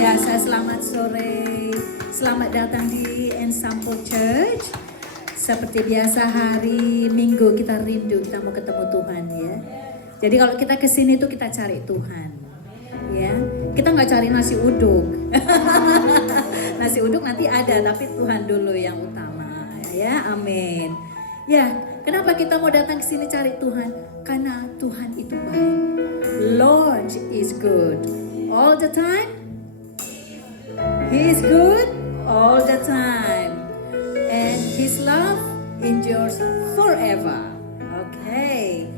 biasa, selamat sore. Selamat datang di Ensemble Church. Seperti biasa hari Minggu kita rindu, kita mau ketemu Tuhan ya. Jadi kalau kita kesini tuh kita cari Tuhan ya. Kita nggak cari nasi uduk. Nasi uduk nanti ada, tapi Tuhan dulu yang utama ya. Amin. Ya, kenapa kita mau datang ke sini cari Tuhan? Karena Tuhan itu baik. Lord is good all the time. He is good all the time. And His love endures forever. Okay.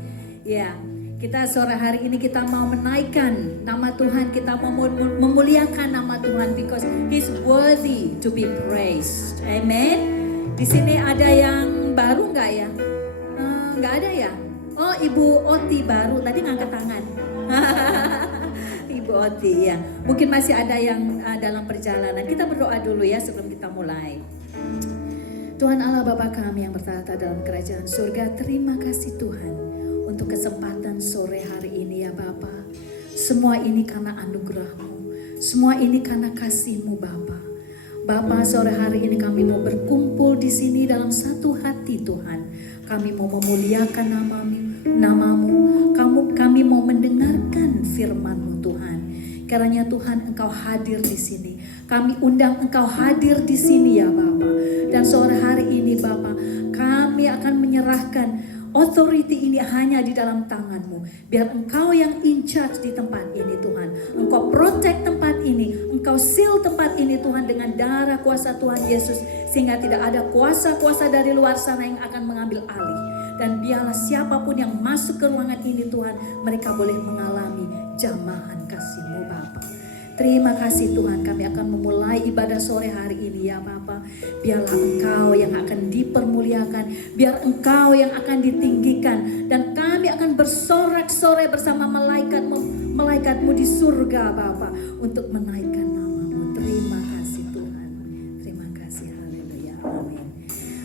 Ya, kita sore hari ini kita mau menaikkan nama Tuhan. Kita mau memuliakan nama Tuhan because He's worthy to be praised. Amen. Di sini ada yang baru nggak ya? Nggak ada ya? Oh, Ibu Oti baru. Tadi ngangkat tangan. Ibu Oti ya. Mungkin masih ada yang dalam perjalanan. Kita berdoa dulu ya sebelum kita mulai. Tuhan Allah Bapa kami yang bertata dalam kerajaan surga, terima kasih Tuhan untuk kesempatan sore hari ini ya Bapa. Semua ini karena anugerah-Mu. Semua ini karena kasih-Mu Bapa. Bapa, sore hari ini kami mau berkumpul di sini dalam satu hati Tuhan. Kami mau memuliakan namamu. Kami mau mendengarkan firman-Mu Tuhan. Kiranya Tuhan Engkau hadir di sini. Kami undang Engkau hadir di sini ya Bapa. Dan sore hari ini Bapa, kami akan menyerahkan authority ini hanya di dalam tangan-Mu. Biar Engkau yang in charge di tempat ini Tuhan. Engkau protect tempat ini. Engkau seal tempat ini Tuhan dengan darah kuasa Tuhan Yesus. Sehingga tidak ada kuasa-kuasa dari luar sana yang akan mengambil alih. Dan biarlah siapapun yang masuk ke ruangan ini Tuhan, mereka boleh mengalami jamahan kasih-Mu Bapa. Terima kasih Tuhan, kami akan memulai ibadah sore hari ini ya Bapa. Biarlah Engkau yang akan dipermuliakan, biar Engkau yang akan ditinggikan. Dan kami akan bersorak-sorai bersama malaikatmu di surga Bapa, untuk menaikkan nama-Mu. Terima kasih Tuhan, terima kasih, haleluya, amin.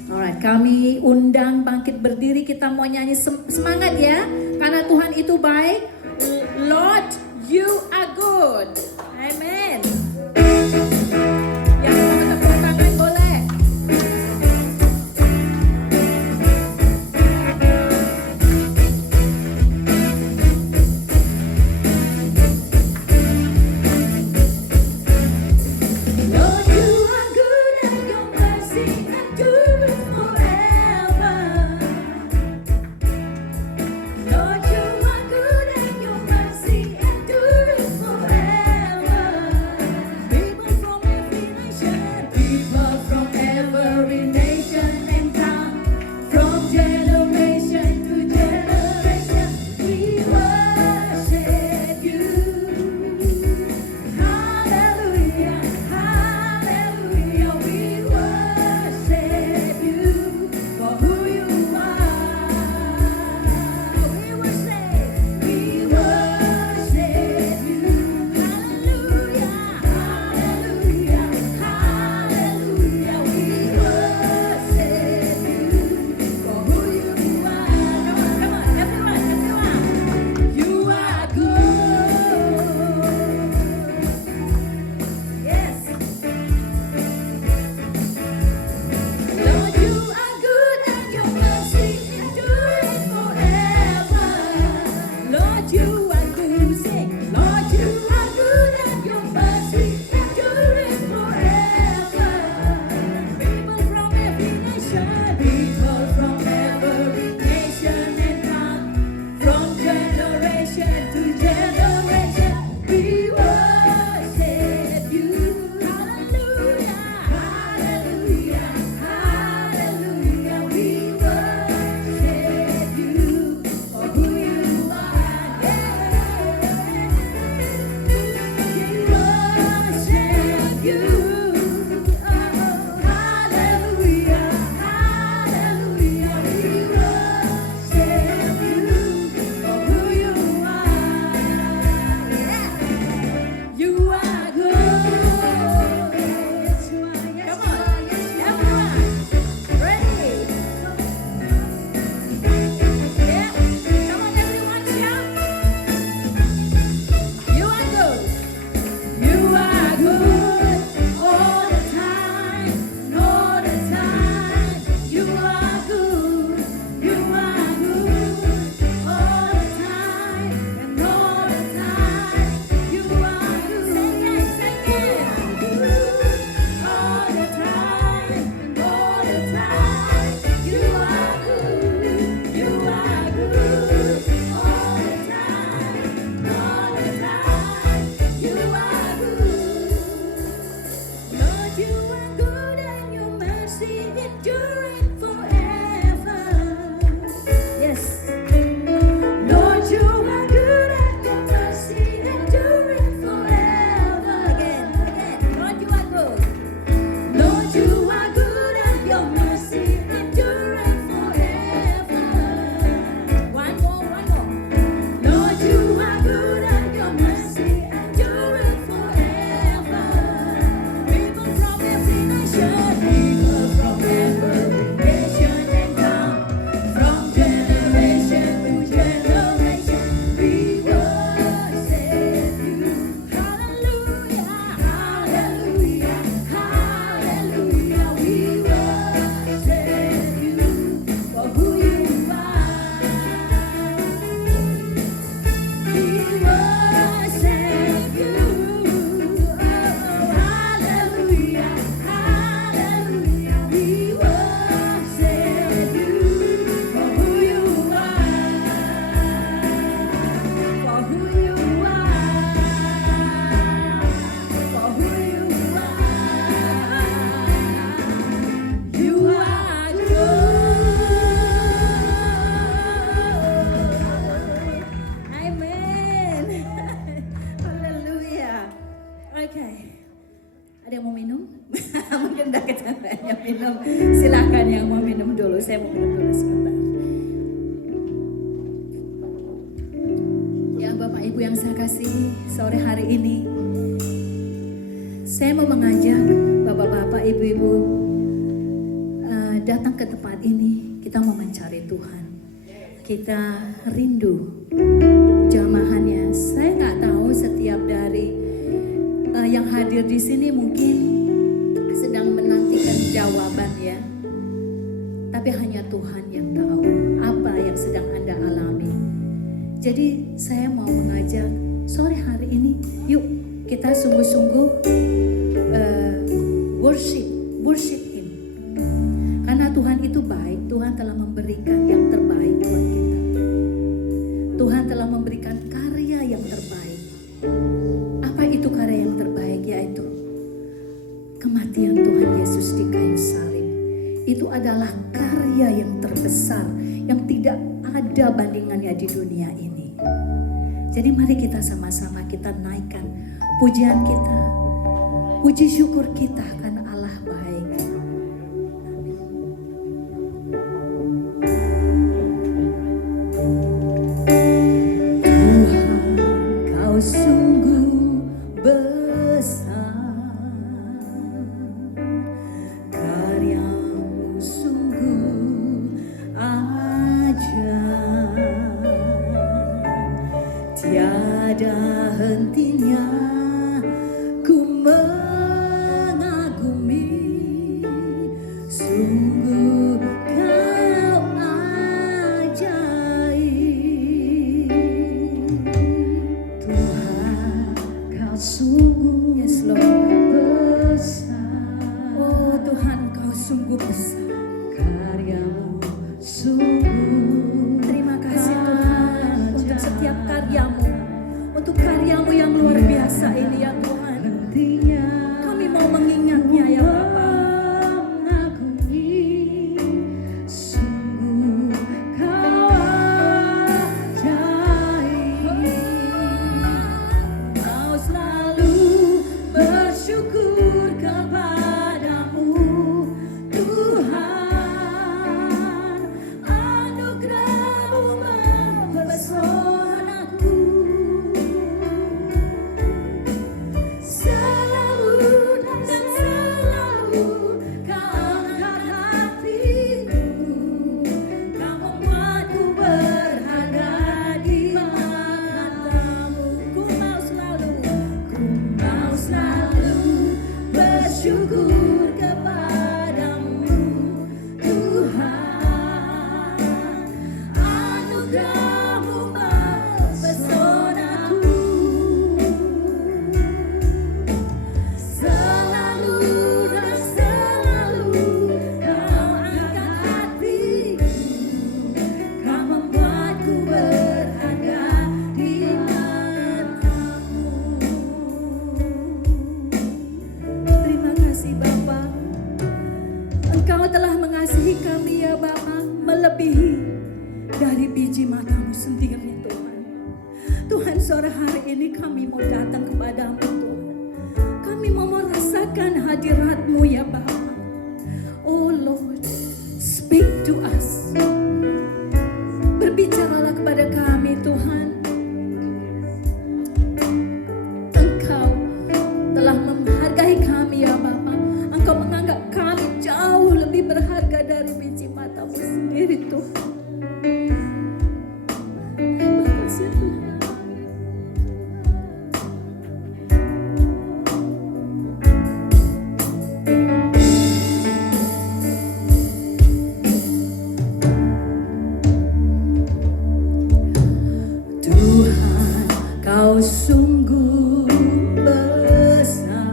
Alright, kami undang bangkit berdiri, kita mau nyanyi semangat ya. Karena Tuhan itu baik. Lord, you are good. Amen. Yang mau tepuk tangan boleh. Lord, you are good and your mercy endures forever. Lord, you are good and your mercy endures forever. Oke. Ada yang mau minum? Mungkin udah kecapean yang minum. Silakan yang mau minum dulu. Saya mau minum dulu sebentar. Ya Bapak Ibu yang saya kasih sore hari ini, saya mau mengajak Bapak-Bapak, Ibu-Ibu datang ke tempat ini. Kita mau mencari Tuhan. Kita rindu jamahannya. Saya nggak tahu setiap dari yang hadir di sini mungkin sedang menantikan jawaban ya. Tapi hanya Tuhan yang tahu apa yang sedang Anda alami. Jadi saya mau mengajak sore hari ini, yuk kita sungguh-sungguh worship Him. Karena Tuhan itu baik, Tuhan telah memberikan yang terbaik buat kita. Tuhan telah memberikan karya yang terbaik. Apa itu karya yang terbaik? Yaitu kematian Tuhan Yesus di kayu salib. Itu adalah karya yang terbesar yang tidak ada bandingannya di dunia ini. Jadi mari kita sama-sama kita naikkan pujian kita, puji syukur kita karena Allah baik. Tuhan, Kau sungguh besar, karyamu sungguh ajaib, tiada hentinya ku mengagumi, sungguh Kau ajaib. Tuhan, Kau sungguh, yes Lord, besar. Oh Tuhan, Kau sungguh besar, karyamu sungguh. Terima kasih Tuhan untuk setiap karyamu, untuk karyamu yang luar biasa ini ya Tuhan. Kami mau mengingatnya ya Bapa. Sungguh Kau ajaib. Kau selalu bersyukur kepadamu Tuhan. Anugerah-Mu mempesonaku. Selalu dan selalu Kau angkat hatiku. Kau membuatku berharga di mata-Mu. Ku mau selalu bersyukur kepadamu Tuhan. Anugerah-Mu mempesonaku. Selalu dan selalu Kau angkat hatiku. Kau membuatku berharga di mata-Mu. Terima kasih Bapa. Engkau telah mengasihi kami ya Bapa, melebihi dari biji mata-Mu sendiri Tuhan. Tuhan, sore hari ini kami mau datang kepadamu Tuhan. Kami mau merasakan hadirat-Mu ya Bapa. Oh Lord, speak to us. Berbicaralah kepada kami Tuhan. Engkau telah menghargai kami ya Bapa. Engkau menganggap kami jauh lebih berharga dari biji mata-Mu sendiri Tuhan. Terima kasih Tuhan. Tuhan, Kau sungguh besar,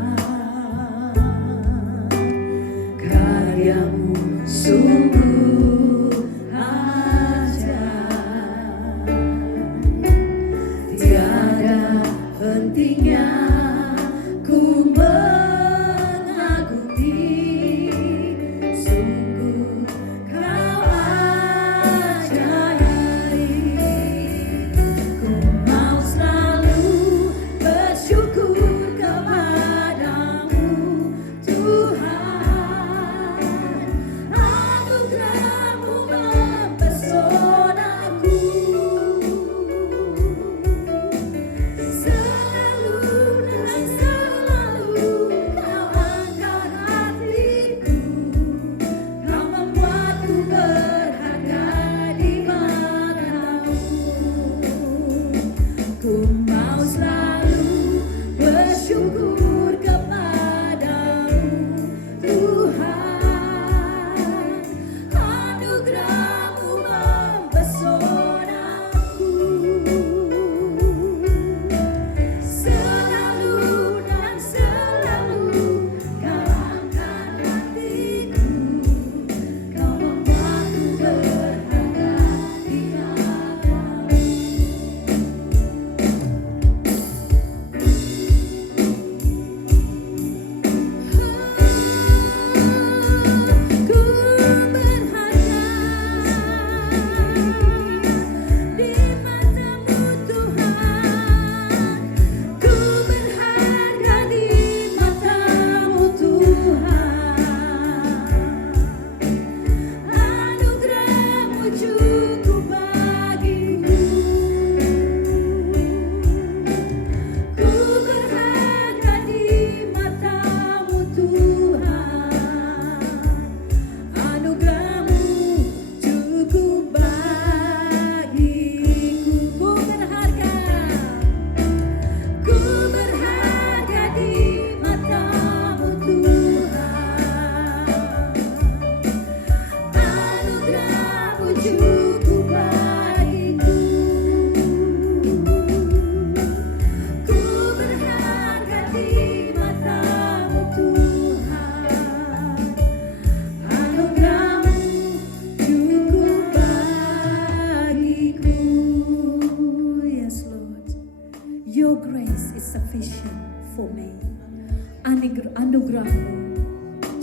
Anugerah-Mu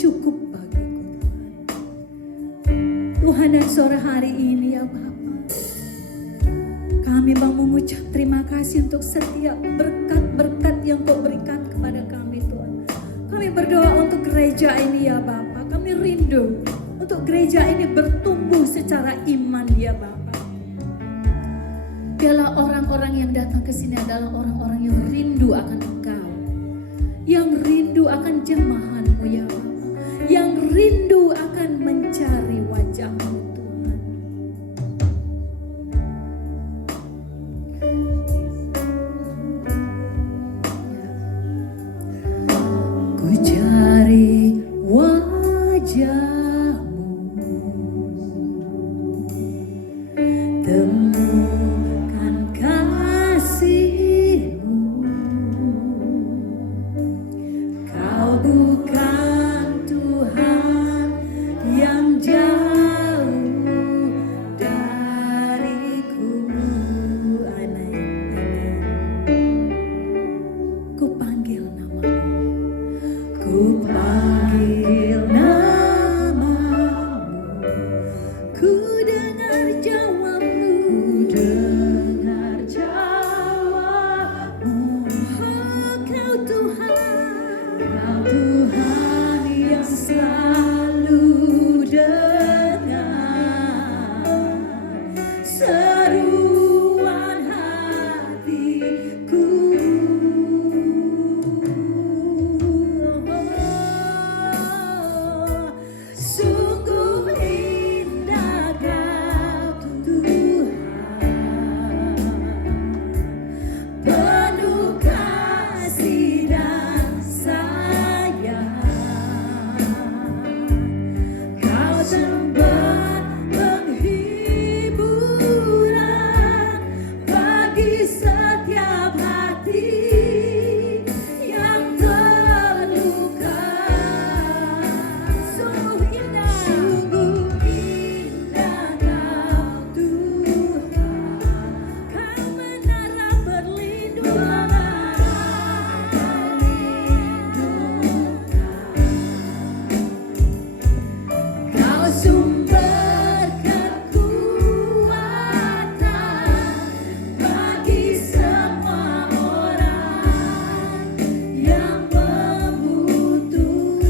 cukup bagiku Tuhan. Tuhan, dan sore hari ini ya Bapa, kami mau mengucap terima kasih untuk setiap berkat-berkat yang Kau berikan kepada kami Tuhan. Kami berdoa untuk gereja ini ya Bapa. Kami rindu untuk gereja ini bertumbuh secara iman ya Bapa. Biarlah orang-orang yang datang ke sini adalah orang-orang yang rindu akan Engkau, yang rindu akan jemahan-Mu ya Bapa, yang rindu akan mencari wajah-Mu Tuhan. Ku cari wajah-Mu, temukan kasih-Mu. Kau bukan Tuhan yang jauh dariku. Amin, amin. Ku panggil nama-Mu, ku panggil nama-Mu, ku dengar jawab-Mu, dengar jawab-Mu. Oh, Kau Tuhan, Kau Tuhan yang selalu dengar seruan hatiku. Sungguh indah Kau Tuhan, penuh kasih dan sayang. Kau sempat penghiburan bagi setiap hati yang terluka. Sungguh indah Kau Tuhan, Kau menara perlindungan. Kau sumber kekuatan bagi semua orang yang membutuhkan.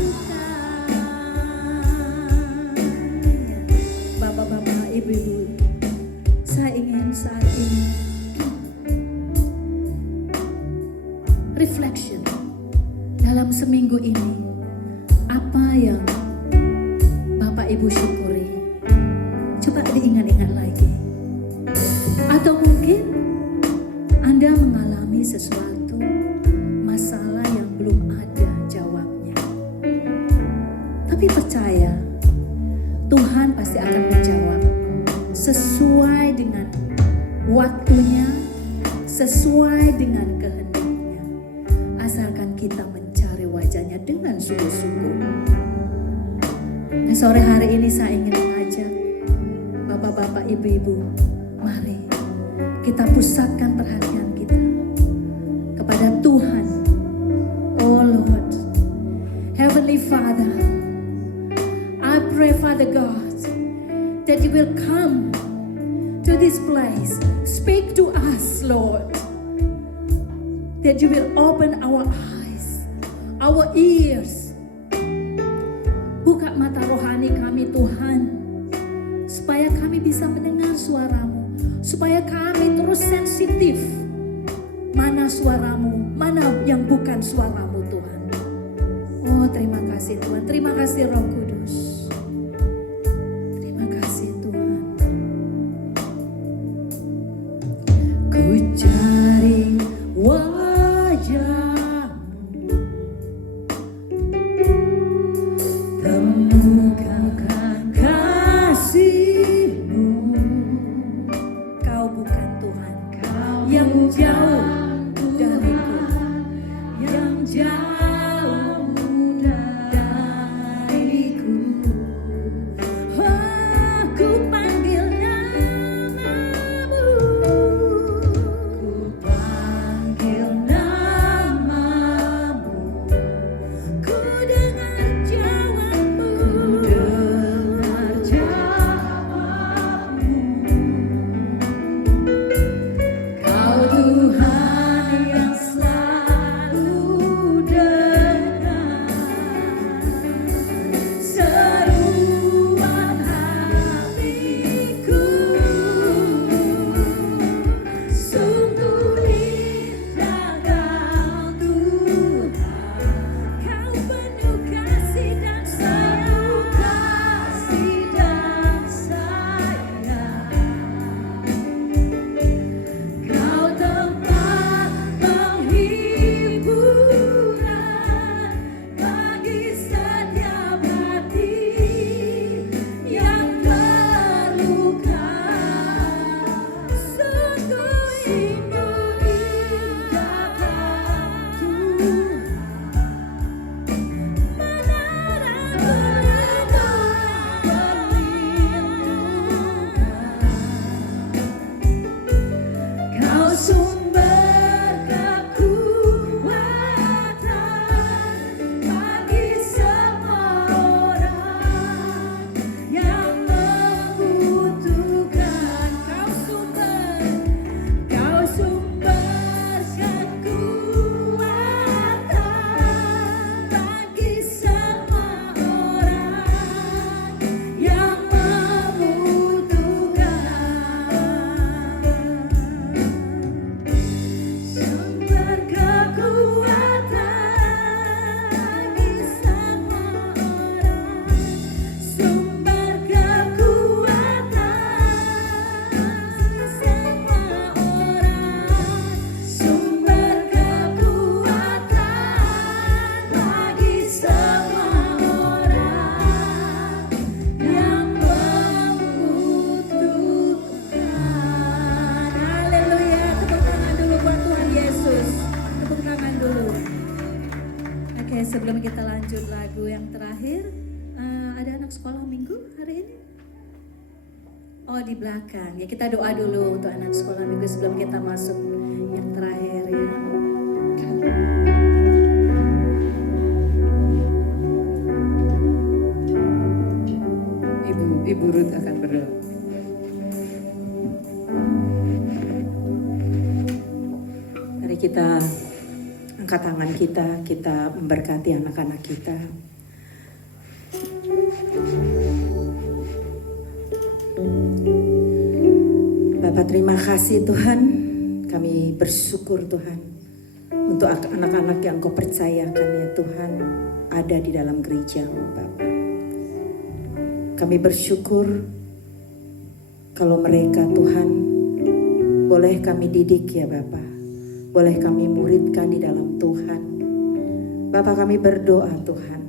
Bapak-bapak, ibu-ibu, saya ingin saat ini reflection dalam seminggu ini. Apa yang Bapak Ibu syukuri, coba diingat-ingat lagi. Atau mungkin Anda mengalami sesuatu masalah yang Tapi percaya, Tuhan pasti akan menjawab sesuai dengan waktunya, sesuai dengan kehendaknya. Asalkan kita mencari wajahnya dengan sungguh-sungguh. Nah, sore hari ini saya ingin mengajak bapak-bapak, ibu-ibu, mari kita pusatkan perhatian kita kepada Tuhan. Oh Lord, Heavenly Father, I pray, Father God, that you will come to this place. Speak to us, Lord. That you will open our eyes, our ears. Buka mata rohani kami, Tuhan, supaya kami bisa mendengar suara-Mu, supaya kami terus sensitif. Mana suara-Mu, mana yang bukan suara-Mu, Tuhan. Oh, terima kasih Tuhan, terima kasih Roh Kudus. Terima kasih Tuhan. Ku cari wajah-Mu, temukan kasih-Mu. Kau bukan Tuhan yang jauh dariku, yang jauh dariku. Aku panggil namamu, ku panggil namamu, ku dengar jawabmu, dengar jawabmu. Kau Tuhan yang selalu dengar seruan hatiku. Sungguh indah Kau Tuhan, Kau penuh kasih dan sayang. Kau tempat penghiburan bagi setiap hati yang terluka. Sungguh indah Kau Tuhan, Kau sumber kekuatan bagi semua orang yang membutuhkan. Kau sumber kekuatan bagi semua orang yang membutuhkan. Sumber kekuatan bagi semua orang, sumber kekuatan bagi semua orang, sumber kekuatan bagi semua orang yang membutuhkan. Haleluya, tepuk tangan dulu buat Tuhan Yesus. Tepuk tangan dulu. Oke, sebelum kita lanjut lagu yang terakhir, ada anak sekolah minggu hari ini? Oh, di belakang. Ya, kita doa dulu untuk anak sekolah minggu sebelum kita masuk yang terakhir ya. Ibu Ruth akan berdoa. Mari kita angkat tangan kita memberkati anak-anak kita. Bapak, terima kasih Tuhan, kami bersyukur Tuhan untuk anak-anak yang Kau percayakan ya Tuhan ada di dalam gereja-Mu Bapak. Kami bersyukur kalau mereka Tuhan boleh kami didik ya Bapak, boleh kami muridkan di dalam Tuhan. Bapak, kami berdoa Tuhan,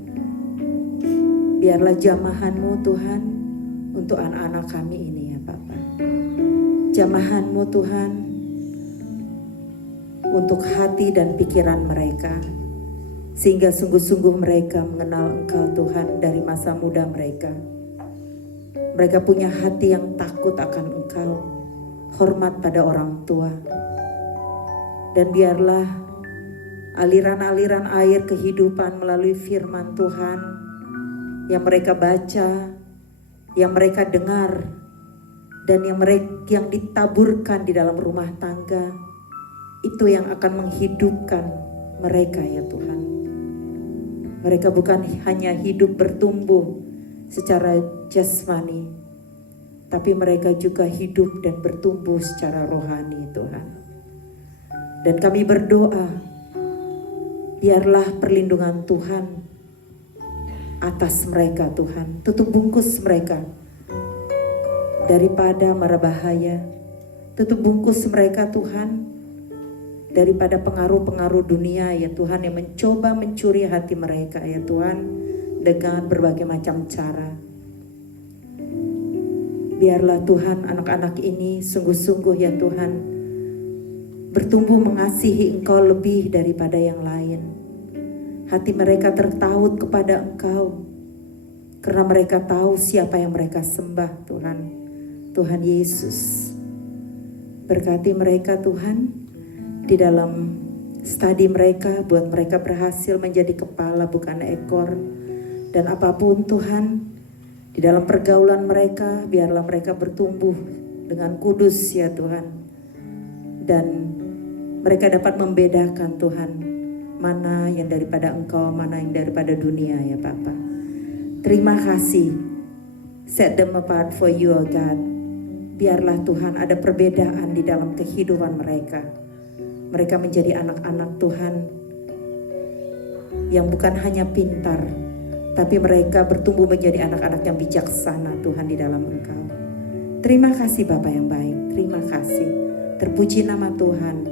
Biarlah jamahan-Mu Tuhan untuk anak-anak kami ini ya Bapa. Jamahan-Mu Tuhan untuk hati dan pikiran mereka, sehingga sungguh-sungguh mereka mengenal Engkau Tuhan dari masa muda mereka. Mereka punya hati yang takut akan Engkau, hormat pada orang tua. Dan biarlah aliran-aliran air kehidupan melalui firman Tuhan yang mereka baca, yang mereka dengar, dan yang ditaburkan di dalam rumah tangga, itu yang akan menghidupkan mereka ya Tuhan. Mereka bukan hanya hidup bertumbuh secara jasmani, tapi mereka juga hidup dan bertumbuh secara rohani Tuhan. Dan kami berdoa, biarlah perlindungan Tuhan atas mereka Tuhan. Tutup bungkus mereka daripada mara bahaya. Tutup bungkus mereka Tuhan daripada pengaruh-pengaruh dunia ya Tuhan, yang mencoba mencuri hati mereka ya Tuhan dengan berbagai macam cara. Biarlah Tuhan anak-anak ini sungguh-sungguh ya Tuhan bertumbuh mengasihi Engkau lebih daripada yang lain. Hati mereka tertaut kepada Engkau karena mereka tahu siapa yang mereka sembah Tuhan. Tuhan Yesus. Berkati mereka Tuhan di dalam studi mereka, buat mereka berhasil menjadi kepala bukan ekor. Dan apapun Tuhan, di dalam pergaulan mereka, biarlah mereka bertumbuh dengan kudus ya Tuhan. Dan mereka dapat membedakan Tuhan, mana yang daripada Engkau, mana yang daripada dunia ya Bapa. Terima kasih. Set them apart for you, oh God. Biarlah Tuhan ada perbedaan di dalam kehidupan mereka. Mereka menjadi anak-anak Tuhan yang bukan hanya pintar, tapi mereka bertumbuh menjadi anak-anak yang bijaksana Tuhan di dalam Engkau. Terima kasih Bapa yang baik, terima kasih. Terpuji nama Tuhan.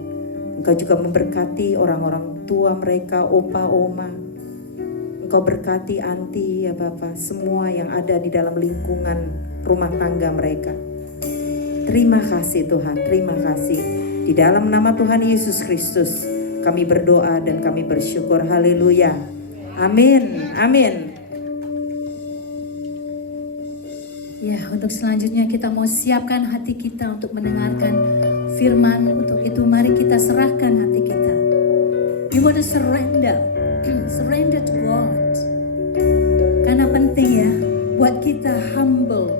Engkau juga memberkati orang-orang tua mereka, opa, oma. Engkau berkati anti ya Bapa, semua yang ada di dalam lingkungan rumah tangga mereka. Terima kasih Tuhan, terima kasih. Di dalam nama Tuhan Yesus Kristus kami berdoa dan kami bersyukur. Haleluya. Amin. Amin. Ya, untuk selanjutnya kita mau siapkan hati kita untuk mendengarkan firman. Untuk itu mari kita serahkan hati kita. We want to surrender. Surrender to God. Karena penting ya buat kita humble.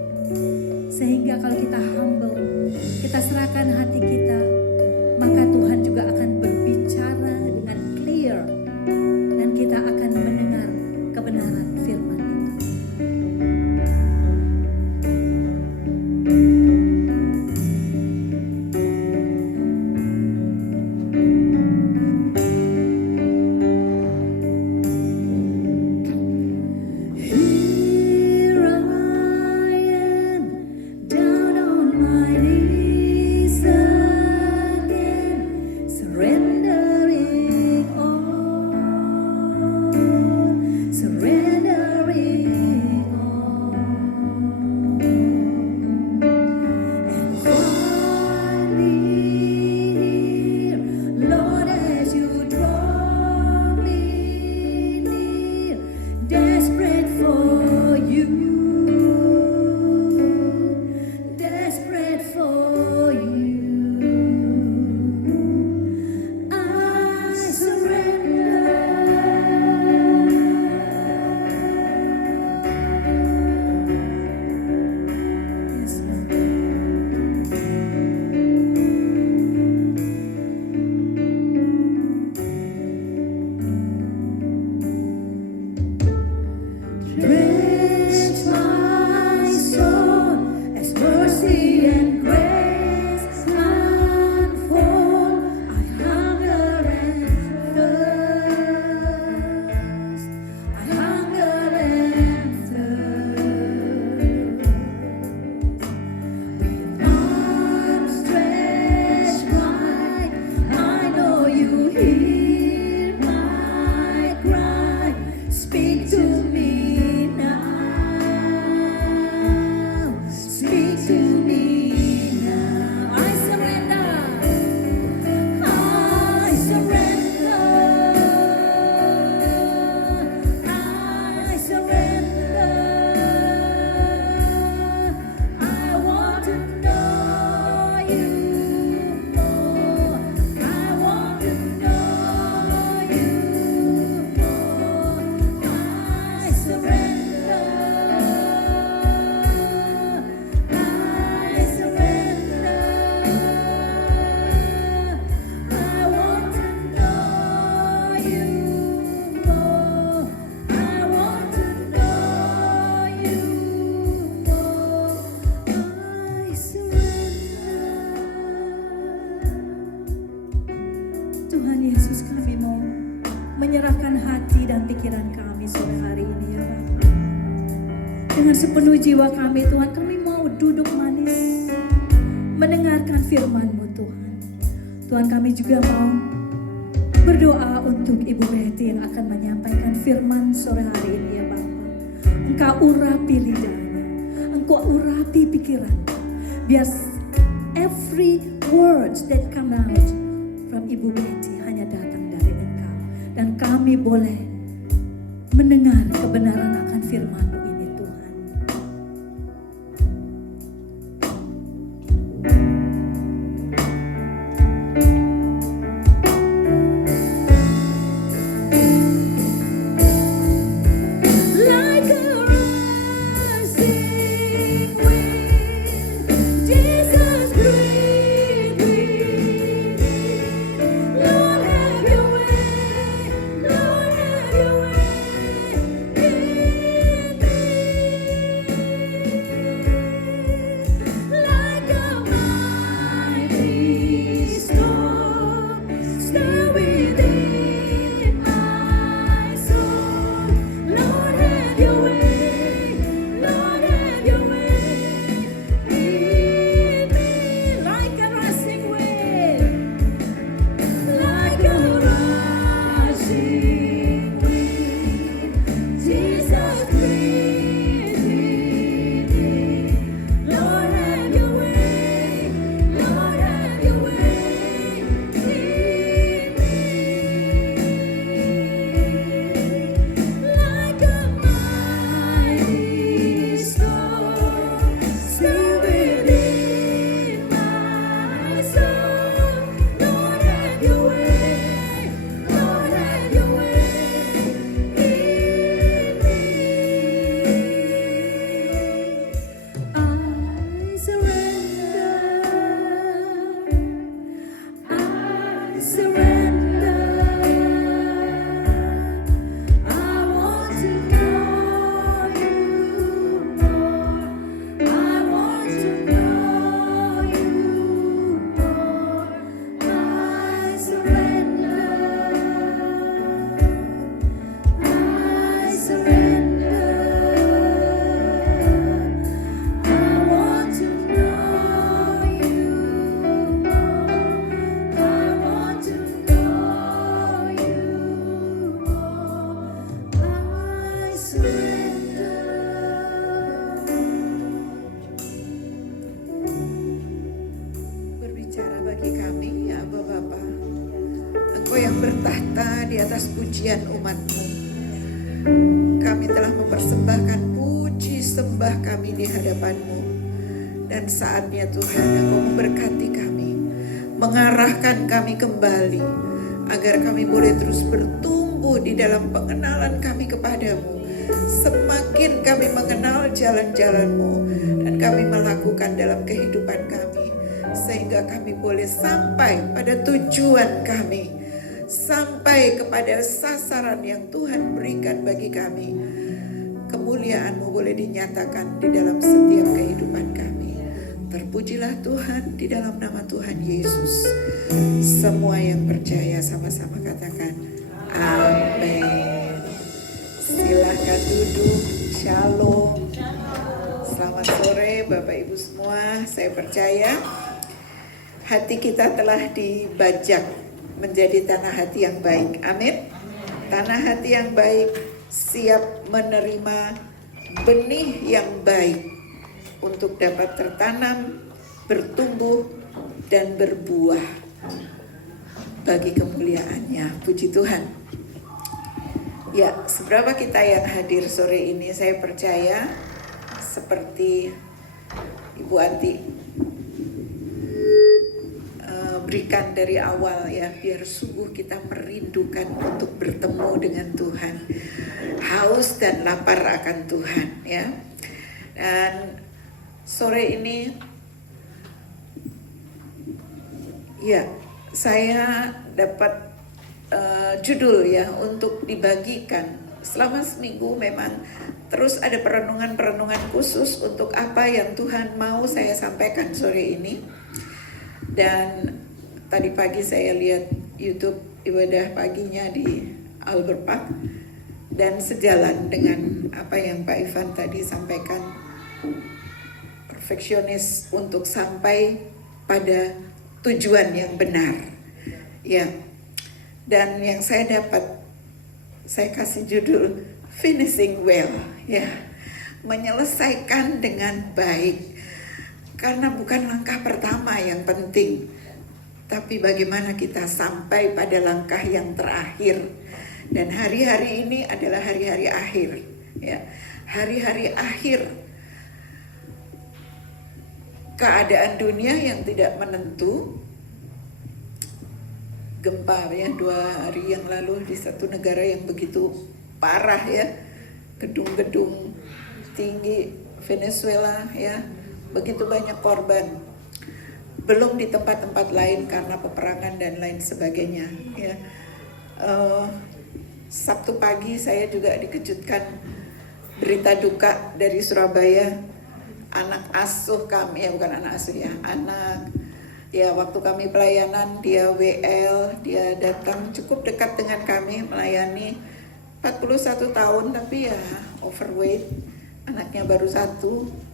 Sehingga kalau kita humble, kita serahkan hati kita, maka Tuhan juga akan berbicara dengan clear. Dan kita akan mendengar kebenaran firman itu. Here I am, down on my knees. hati dan pikiran kami sore hari ini ya Bapa. Dengan sepenuh jiwa kami Tuhan, kami mau duduk manis mendengarkan firman-Mu Tuhan. Tuhan, kami juga mau berdoa untuk Ibu Betty yang akan menyampaikan firman sore hari ini ya Bapa. Engkau urapi lidahnya, Engkau urapi pikiran. Biar every words that come out from Ibu Betty hanya datang dari Engkau. Dan kami boleh mendengar kebenaran akan firman-Mu ini Tuhan. bertahta di atas pujian umat-Mu. Kami telah mempersembahkan puji sembah kami di hadapan-Mu. Dan saatnya Tuhan Engkau memberkati kami, mengarahkan kami kembali, agar kami boleh terus bertumbuh di dalam pengenalan kami kepadamu. Semakin kami mengenal jalan-jalan-Mu dan kami melakukan dalam kehidupan kami, sehingga kami boleh sampai pada tujuan kami, sampai kepada sasaran yang Tuhan berikan bagi kami. Kemuliaan-Mu boleh dinyatakan di dalam setiap kehidupan kami. Terpujilah Tuhan di dalam nama Tuhan Yesus. Semua yang percaya sama-sama katakan amin. Silakan duduk. Shalom. Selamat sore Bapak Ibu semua. Saya percaya hati kita telah dibajak menjadi tanah hati yang baik. Amin. Tanah hati yang baik siap menerima benih yang baik untuk dapat tertanam, bertumbuh, dan berbuah bagi kemuliaan-Nya. Puji Tuhan. Ya, seberapa kita yang hadir sore ini, saya percaya seperti Ibu Anti berikan dari awal ya, biar sungguh kita merindukan untuk bertemu dengan Tuhan, haus dan lapar akan Tuhan ya. Dan sore ini ya, saya dapat judul ya untuk dibagikan. Selama seminggu memang terus ada perenungan-perenungan khusus untuk apa yang Tuhan mau saya sampaikan sore ini. Dan tadi pagi saya lihat YouTube ibadah paginya di Albert Park, dan sejalan dengan apa yang Pak Ivan tadi sampaikan, perfeksionis untuk sampai pada tujuan yang benar. Ya. Dan yang saya dapat, saya kasih judul finishing well, ya. Menyelesaikan dengan baik. Karena bukan langkah pertama yang penting, tapi bagaimana kita sampai pada langkah yang terakhir. Dan hari-hari ini adalah hari-hari akhir, ya. Hari-hari akhir. Keadaan dunia yang tidak menentu. Gempa ya 2 hari yang lalu di satu negara yang begitu parah, ya. Gedung-gedung tinggi Venezuela, ya. Begitu banyak korban, belum di tempat-tempat lain karena peperangan dan lain sebagainya. Ya. Sabtu pagi saya juga dikejutkan berita duka dari Surabaya. Anak asuh kami, ya bukan anak asuh ya, anak ya waktu kami pelayanan dia WL, dia datang cukup dekat dengan kami melayani, 41 tahun tapi ya overweight, anaknya baru 1.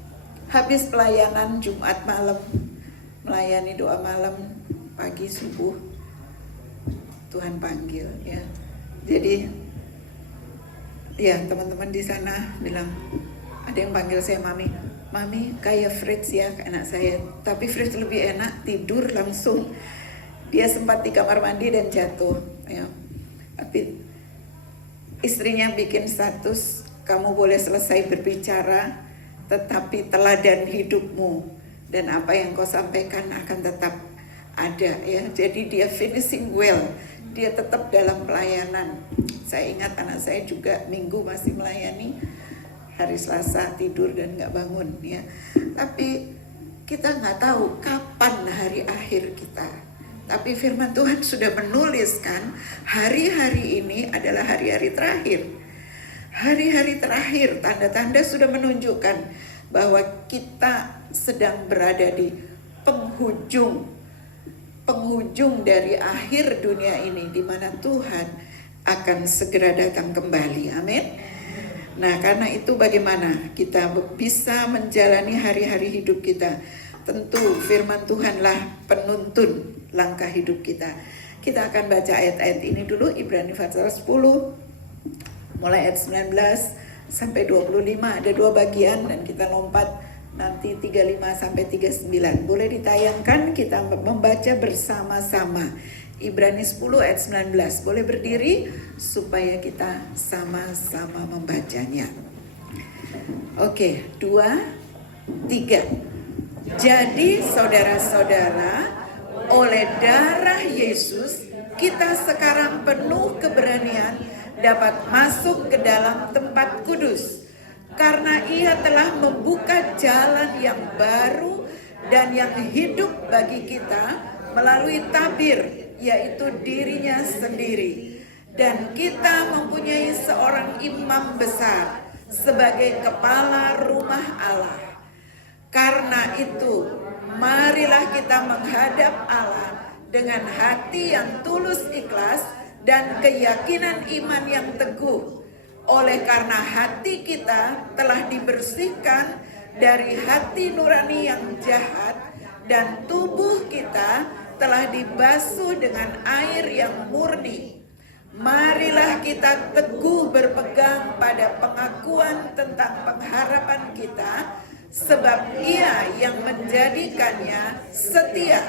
Habis pelayanan Jumat malam, melayani doa malam, pagi subuh, Tuhan panggil, ya. Jadi, ya teman-teman di sana bilang, ada yang panggil saya Mami, Mami kayak Fritz ya anak saya, tapi Fritz lebih enak tidur langsung. Dia sempat di kamar mandi dan jatuh, ya. Tapi istrinya bikin status, kamu boleh selesai berbicara, tetapi teladan hidupmu dan apa yang kau sampaikan akan tetap ada, ya. Jadi dia finishing well, dia tetap dalam pelayanan. Saya ingat anak saya juga Minggu masih melayani, hari Selasa tidur dan nggak bangun, ya. Tapi kita nggak tahu kapan hari akhir kita. Tapi firman Tuhan sudah menuliskan hari-hari ini adalah hari-hari terakhir. Hari-hari terakhir, tanda-tanda sudah menunjukkan bahwa kita sedang berada di penghujung dari akhir dunia ini, di mana Tuhan akan segera datang kembali. Amin. Nah, karena itu bagaimana kita bisa menjalani hari-hari hidup kita? Tentu firman Tuhanlah penuntun langkah hidup kita. Kita akan baca ayat-ayat ini dulu, Ibrani pasal 10. Mulai ayat 19 sampai 25, ada 2 bagian dan kita lompat nanti 35 sampai 39. Boleh ditayangkan, kita membaca bersama-sama. Ibrani 10 ayat 19. Boleh berdiri supaya kita sama-sama membacanya. Oke, 2, 3. Jadi saudara-saudara, oleh darah Yesus kita sekarang penuh keberanian dapat masuk ke dalam tempat kudus, karena Ia telah membuka jalan yang baru dan yang hidup bagi kita melalui tabir, yaitu dirinya sendiri. Dan kita mempunyai seorang imam besar sebagai kepala rumah Allah. Karena itu, marilah kita menghadap Allah dengan hati yang tulus ikhlas dan keyakinan iman yang teguh. Oleh karena hati kita telah dibersihkan dari hati nurani yang jahat dan tubuh kita telah dibasuh dengan air yang murni. Marilah kita teguh berpegang pada pengakuan tentang pengharapan kita, sebab Ia yang menjadikannya setia.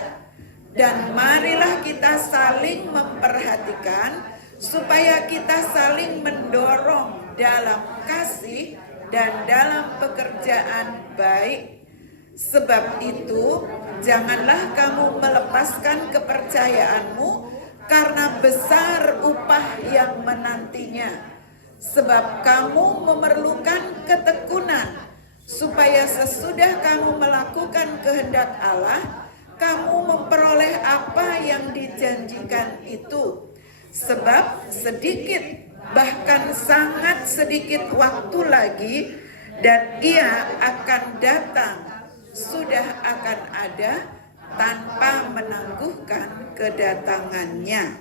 Dan marilah kita saling memperhatikan supaya kita saling mendorong dalam kasih dan dalam pekerjaan baik. Sebab itu, janganlah kamu melepaskan kepercayaanmu, karena besar upah yang menantinya. Sebab kamu memerlukan ketekunan, supaya sesudah kamu melakukan kehendak Allah, kamu memperoleh apa yang dijanjikan itu. Sebab sedikit, bahkan sangat sedikit waktu lagi, dan Ia akan datang, sudah akan ada, tanpa menangguhkan kedatangannya.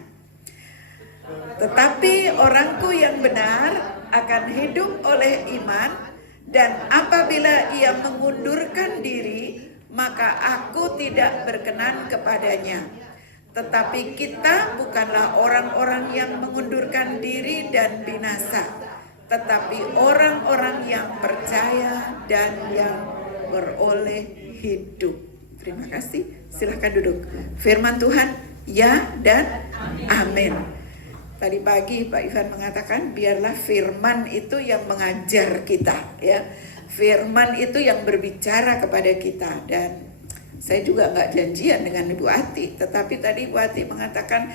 Tetapi orangku yang benar akan hidup oleh iman, dan apabila ia mengundurkan diri, maka aku tidak berkenan kepadanya. Tetapi kita bukanlah orang-orang yang mengundurkan diri dan binasa, tetapi orang-orang yang percaya dan yang beroleh hidup. Terima kasih. Silahkan duduk. Firman Tuhan, ya dan amin. Tadi pagi Pak Ivan mengatakan biarlah firman itu yang mengajar kita, ya. Firman itu yang berbicara kepada kita. Dan saya juga nggak janjian dengan Ibu Ati, tetapi tadi Ibu Ati mengatakan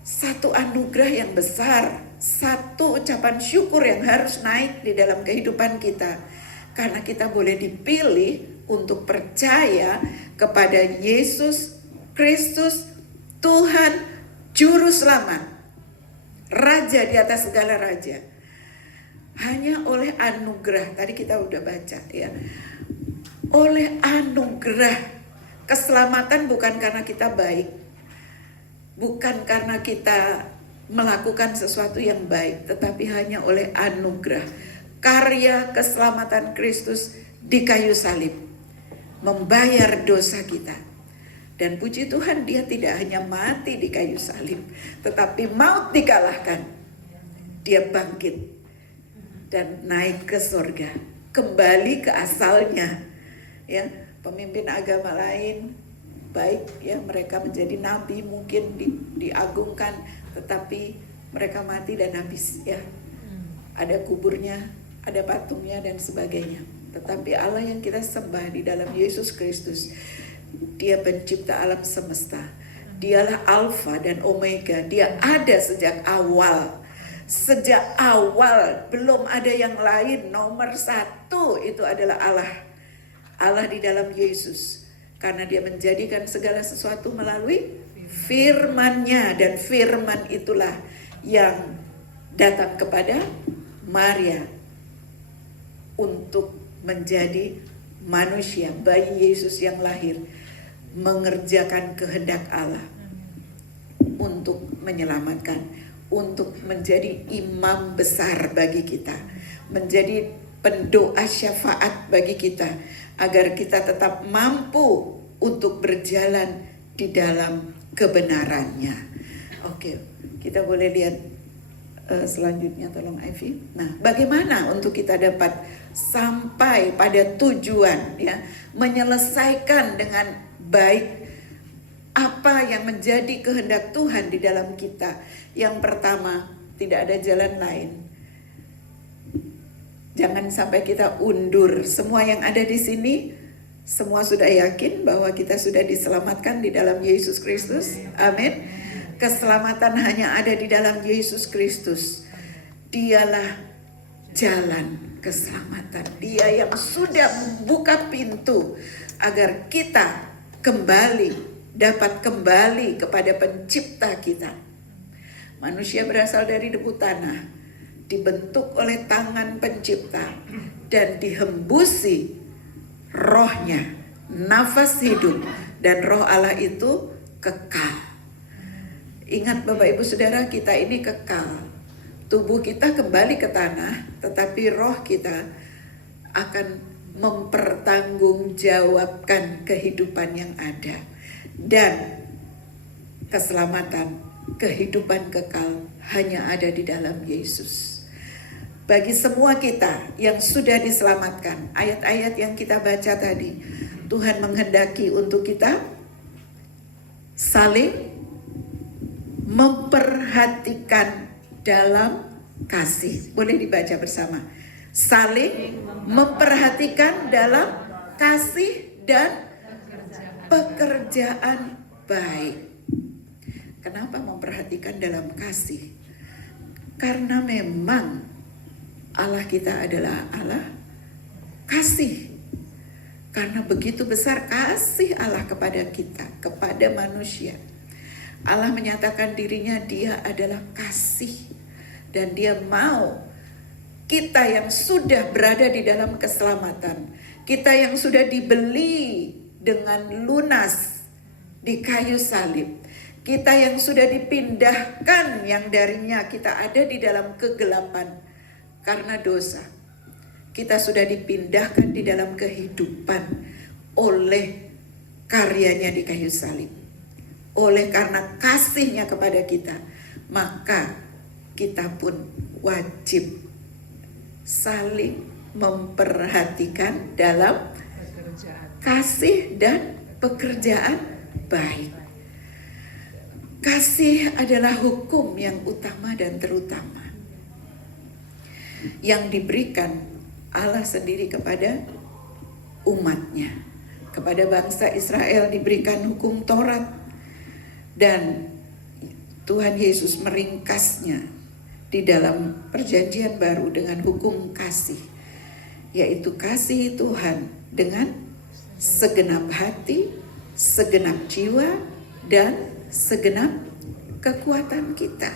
satu anugerah yang besar, satu ucapan syukur yang harus naik di dalam kehidupan kita, karena kita boleh dipilih untuk percaya kepada Yesus Kristus, Tuhan Juru Selamat, Raja di atas segala raja. Hanya oleh anugerah, tadi kita udah baca, ya, oleh anugerah. Keselamatan bukan karena kita baik, bukan karena kita melakukan sesuatu yang baik, tetapi hanya oleh anugerah. Karya keselamatan Kristus di kayu salib membayar dosa kita. Dan puji Tuhan, dia tidak hanya mati di kayu salib, tetapi maut dikalahkan. Dia bangkit dan naik ke surga, kembali ke asalnya. Ya, pemimpin agama lain baik, ya, mereka menjadi nabi, mungkin diagungkan, tetapi mereka mati dan habis, ya. Ada kuburnya, ada patungnya dan sebagainya. Tetapi Allah yang kita sembah di dalam Yesus Kristus, Dia pencipta alam semesta. Dialah Alfa dan Omega. Dia ada sejak awal. Sejak awal belum ada yang lain. Nomor satu itu adalah Allah. Allah di dalam Yesus. Karena dia menjadikan segala sesuatu melalui firman-Nya. Dan firman itulah yang datang kepada Maria untuk menjadi manusia, bayi Yesus yang lahir, mengerjakan kehendak Allah untuk menyelamatkan, untuk menjadi imam besar bagi kita, menjadi pendoa syafaat bagi kita, agar kita tetap mampu untuk berjalan di dalam kebenarannya. Oke, kita boleh lihat selanjutnya, tolong Ivy. Nah, bagaimana untuk kita dapat sampai pada tujuan, ya, menyelesaikan dengan baik apa yang menjadi kehendak Tuhan di dalam kita? Yang pertama, tidak ada jalan lain. Jangan sampai kita undur. Semua yang ada di sini, semua sudah yakin bahwa kita sudah diselamatkan di dalam Yesus Kristus. Amin. Keselamatan hanya ada di dalam Yesus Kristus. Dialah jalan keselamatan. Dia yang sudah membuka pintu agar kita dapat kembali kepada pencipta kita. Manusia berasal dari debu tanah, dibentuk oleh tangan pencipta, dan dihembusi rohnya, nafas hidup, dan roh Allah itu kekal. Ingat Bapak Ibu Saudara, kita ini kekal. Tubuh kita kembali ke tanah, tetapi roh kita akan mempertanggungjawabkan kehidupan yang ada. Dan keselamatan, kehidupan kekal hanya ada di dalam Yesus. Bagi semua kita yang sudah diselamatkan, ayat-ayat yang kita baca tadi, Tuhan menghendaki untuk kita saling memperhatikan dalam kasih. Boleh dibaca bersama. Saling memperhatikan dalam kasih dan pekerjaan baik. Kenapa memperhatikan dalam kasih? Karena memang Allah kita adalah Allah kasih. Karena begitu besar kasih Allah kepada kita, kepada manusia. Allah menyatakan dirinya, Dia adalah kasih, dan Dia mau kita yang sudah berada di dalam keselamatan, kita yang sudah dibeli dengan lunas di kayu salib, Kita yang sudah dipindahkan, yang darinya kita ada di dalam kegelapan karena dosa. Kita sudah dipindahkan di dalam kehidupan oleh karyanya di kayu salib. Oleh karena kasihnya kepada kita, maka kita pun wajib saling memperhatikan dalam kasih dan pekerjaan baik. Kasih adalah hukum yang utama dan terutama yang diberikan Allah sendiri kepada umatnya. Kepada bangsa Israel diberikan hukum Taurat, dan Tuhan Yesus meringkasnya di dalam perjanjian baru dengan hukum kasih, yaitu kasih Tuhan dengan segenap hati, segenap jiwa, dan segenap kekuatan kita.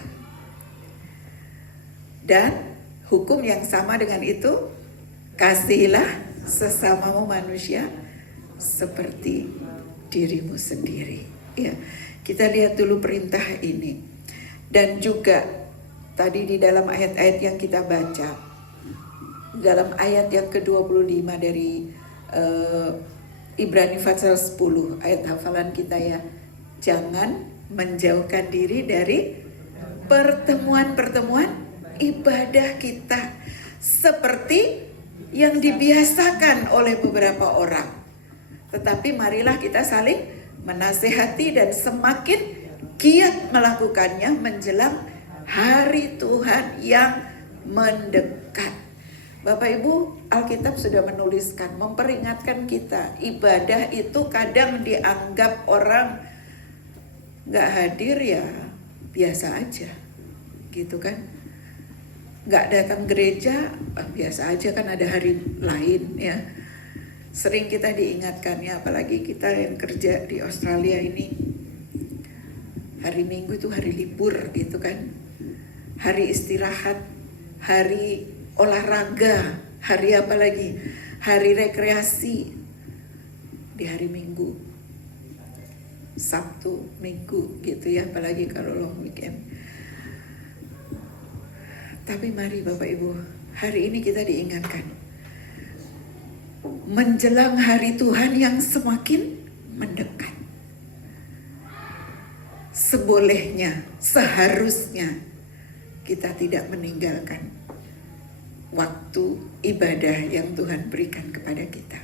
Dan hukum yang sama dengan itu, kasihilah sesamamu manusia seperti dirimu sendiri. Ya, kita lihat dulu perintah ini. Dan juga tadi di dalam ayat-ayat yang kita baca, dalam ayat yang ke-25 dari Ibrani pasal 10, ayat hafalan kita ya. Jangan menjauhkan diri dari pertemuan-pertemuan ibadah kita seperti yang dibiasakan oleh beberapa orang. Tetapi marilah kita saling menasehati dan semakin giat melakukannya menjelang hari Tuhan yang mendekat. Bapak Ibu, Alkitab sudah menuliskan, memperingatkan kita, ibadah itu kadang dianggap orang nggak hadir ya biasa aja, gitu kan? Nggak datang gereja biasa aja, kan ada hari lain ya. Sering kita diingatkan ya, apalagi kita yang kerja di Australia ini, hari Minggu itu hari libur gitu kan, hari istirahat, hari olahraga, hari apa lagi, hari rekreasi di hari Minggu, Sabtu, Minggu gitu ya, apalagi kalau long weekend. Tapi mari Bapak Ibu, hari ini kita diingatkan menjelang hari Tuhan yang semakin mendekat. Sebolehnya, seharusnya kita tidak meninggalkan waktu ibadah yang Tuhan berikan kepada kita.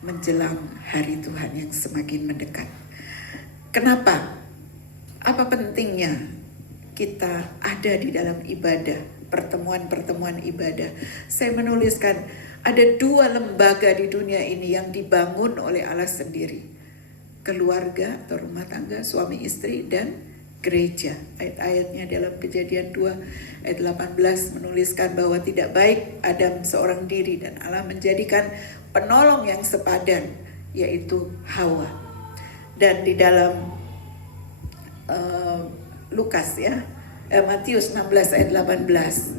Menjelang hari Tuhan yang semakin mendekat. Kenapa? Apa pentingnya kita ada di dalam ibadah, pertemuan-pertemuan ibadah? Saya menuliskan ada 2 lembaga di dunia ini yang dibangun oleh Allah sendiri. Keluarga atau rumah tangga, suami istri, dan gereja. Ayat-ayatnya dalam Kejadian 2 ayat 18 menuliskan bahwa tidak baik Adam seorang diri, dan Allah menjadikan penolong yang sepadan, yaitu Hawa. Dan di dalam Lukas ya, Matius 16 ayat 18,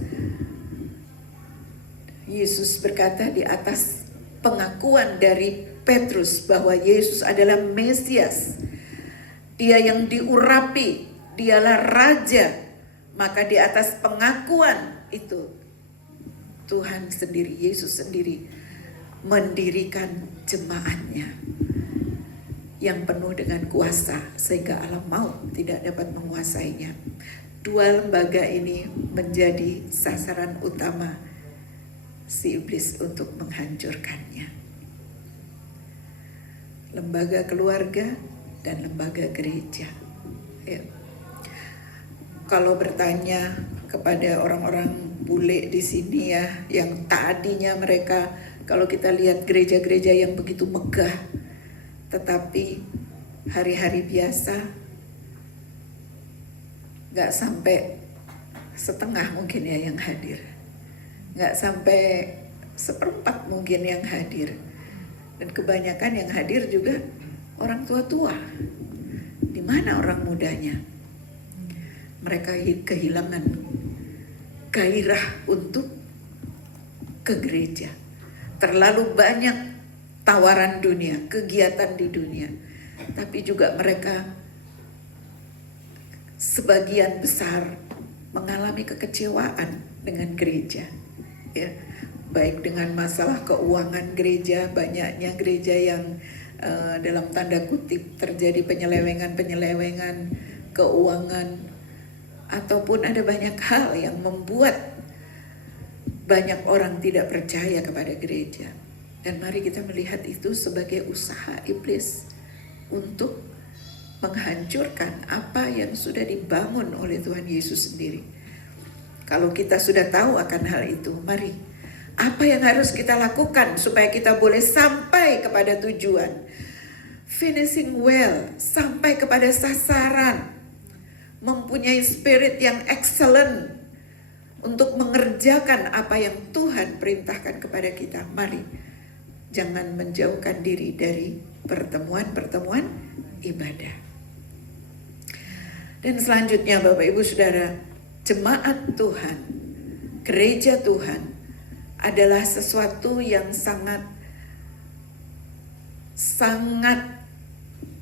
Yesus berkata di atas pengakuan dari Petrus bahwa Yesus adalah Mesias, Dia yang diurapi, Dialah Raja, maka di atas pengakuan itu Tuhan sendiri, Yesus sendiri mendirikan jemaatnya yang penuh dengan kuasa sehingga Allah maut tidak dapat menguasainya. 2 lembaga ini menjadi sasaran utama si iblis untuk menghancurkannya. Lembaga keluarga dan lembaga gereja. Ya. Kalau bertanya kepada orang-orang bule di sini ya, yang tadinya mereka, kalau kita lihat gereja-gereja yang begitu megah, tetapi hari-hari biasa gak sampai setengah mungkin ya yang hadir, gak sampai 1/4 mungkin yang hadir, dan kebanyakan yang hadir juga orang tua-tua. Di mana orang mudanya? Mereka kehilangan gairah untuk ke gereja. Terlalu banyak tawaran dunia, kegiatan di dunia. Tapi juga mereka sebagian besar mengalami kekecewaan dengan gereja. Ya, baik dengan masalah keuangan gereja, banyaknya gereja yang dalam tanda kutip terjadi penyelewengan keuangan, ataupun ada banyak hal yang membuat banyak orang tidak percaya kepada gereja. Dan mari kita melihat itu sebagai usaha iblis untuk menghancurkan apa yang sudah dibangun oleh Tuhan Yesus sendiri. Kalau kita sudah tahu akan hal itu, mari, apa yang harus kita lakukan supaya kita boleh sampai kepada tujuan? Finishing well, sampai kepada sasaran, mempunyai spirit yang excellent untuk mengerjakan apa yang Tuhan perintahkan kepada kita. Mari, jangan menjauhkan diri dari pertemuan-pertemuan ibadah. Dan selanjutnya Bapak Ibu Saudara, jemaat Tuhan, gereja Tuhan adalah sesuatu yang sangat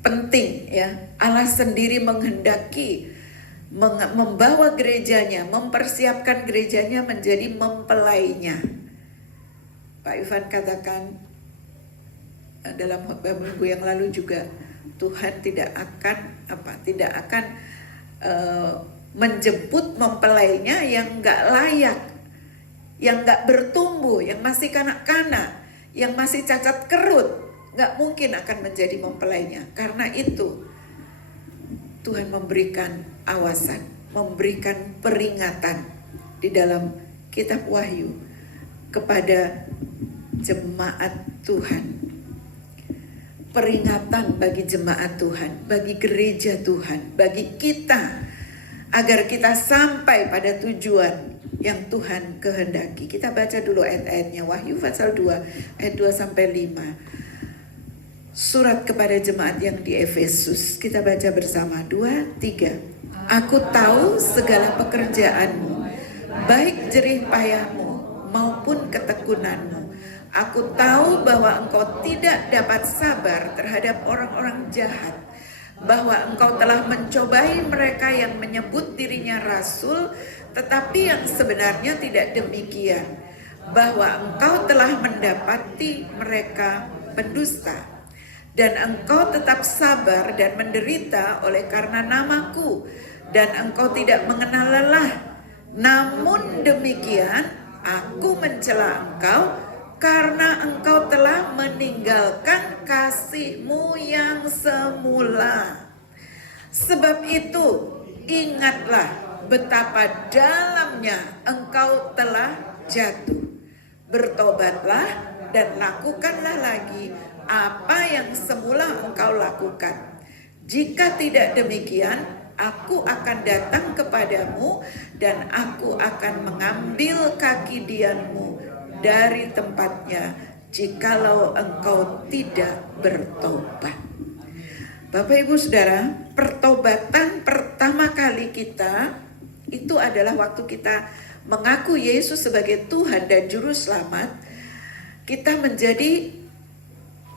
penting ya. Allah sendiri menghendaki membawa gerejanya, mempersiapkan gerejanya menjadi mempelainya. Pak Ivan katakan dalam khotbah minggu yang lalu juga, Tuhan tidak akan menjemput mempelainya yang nggak layak, yang nggak bertumbuh, yang masih kanak-kanak, yang masih cacat kerut, nggak mungkin akan menjadi mempelainya. Karena itu Tuhan memberikan awasan, memberikan peringatan di dalam kitab Wahyu kepada jemaat Tuhan. Peringatan bagi jemaat Tuhan, bagi gereja Tuhan, bagi kita, agar kita sampai pada tujuan yang Tuhan kehendaki. Kita baca dulu ayat-ayatnya, Wahyu pasal 2 ayat 2 sampai 5. Surat kepada jemaat yang di Efesus. Kita baca bersama, 2, 3. Aku tahu segala pekerjaanmu, baik jerih payahmu maupun ketekunanmu. Aku tahu bahwa engkau tidak dapat sabar terhadap orang-orang jahat, bahwa engkau telah mencobai mereka yang menyebut dirinya rasul, tetapi yang sebenarnya tidak demikian, bahwa engkau telah mendapati mereka pendusta. Dan engkau tetap sabar dan menderita oleh karena namaku, dan engkau tidak mengenal lelah. Namun demikian, aku mencela engkau karena engkau telah meninggalkan kasihmu yang semula. Sebab itu, ingatlah betapa dalamnya engkau telah jatuh. Bertobatlah dan lakukanlah lagi apa yang semula engkau lakukan. Jika tidak demikian, aku akan datang kepadamu dan aku akan mengambil kaki dianmu dari tempatnya, jikalau engkau tidak bertobat. Bapak Ibu Saudara, pertobatan pertama kali kita itu adalah waktu kita mengaku Yesus sebagai Tuhan dan Juru Selamat. Kita menjadi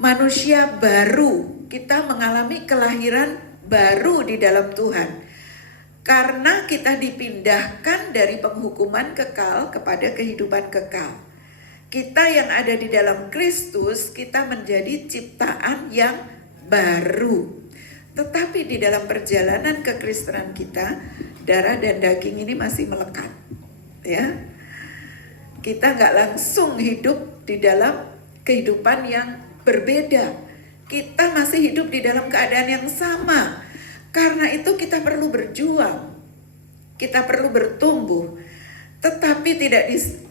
manusia baru, kita mengalami kelahiran baru di dalam Tuhan. Karena kita dipindahkan dari penghukuman kekal kepada kehidupan kekal. Kita yang ada di dalam Kristus, kita menjadi ciptaan yang baru. Tetapi di dalam perjalanan kekristenan kita, darah dan daging ini masih melekat. Ya, kita nggak langsung hidup di dalam kehidupan yang berbeda. Kita masih hidup di dalam keadaan yang sama. Karena itu kita perlu berjuang. Kita perlu bertumbuh. Tetapi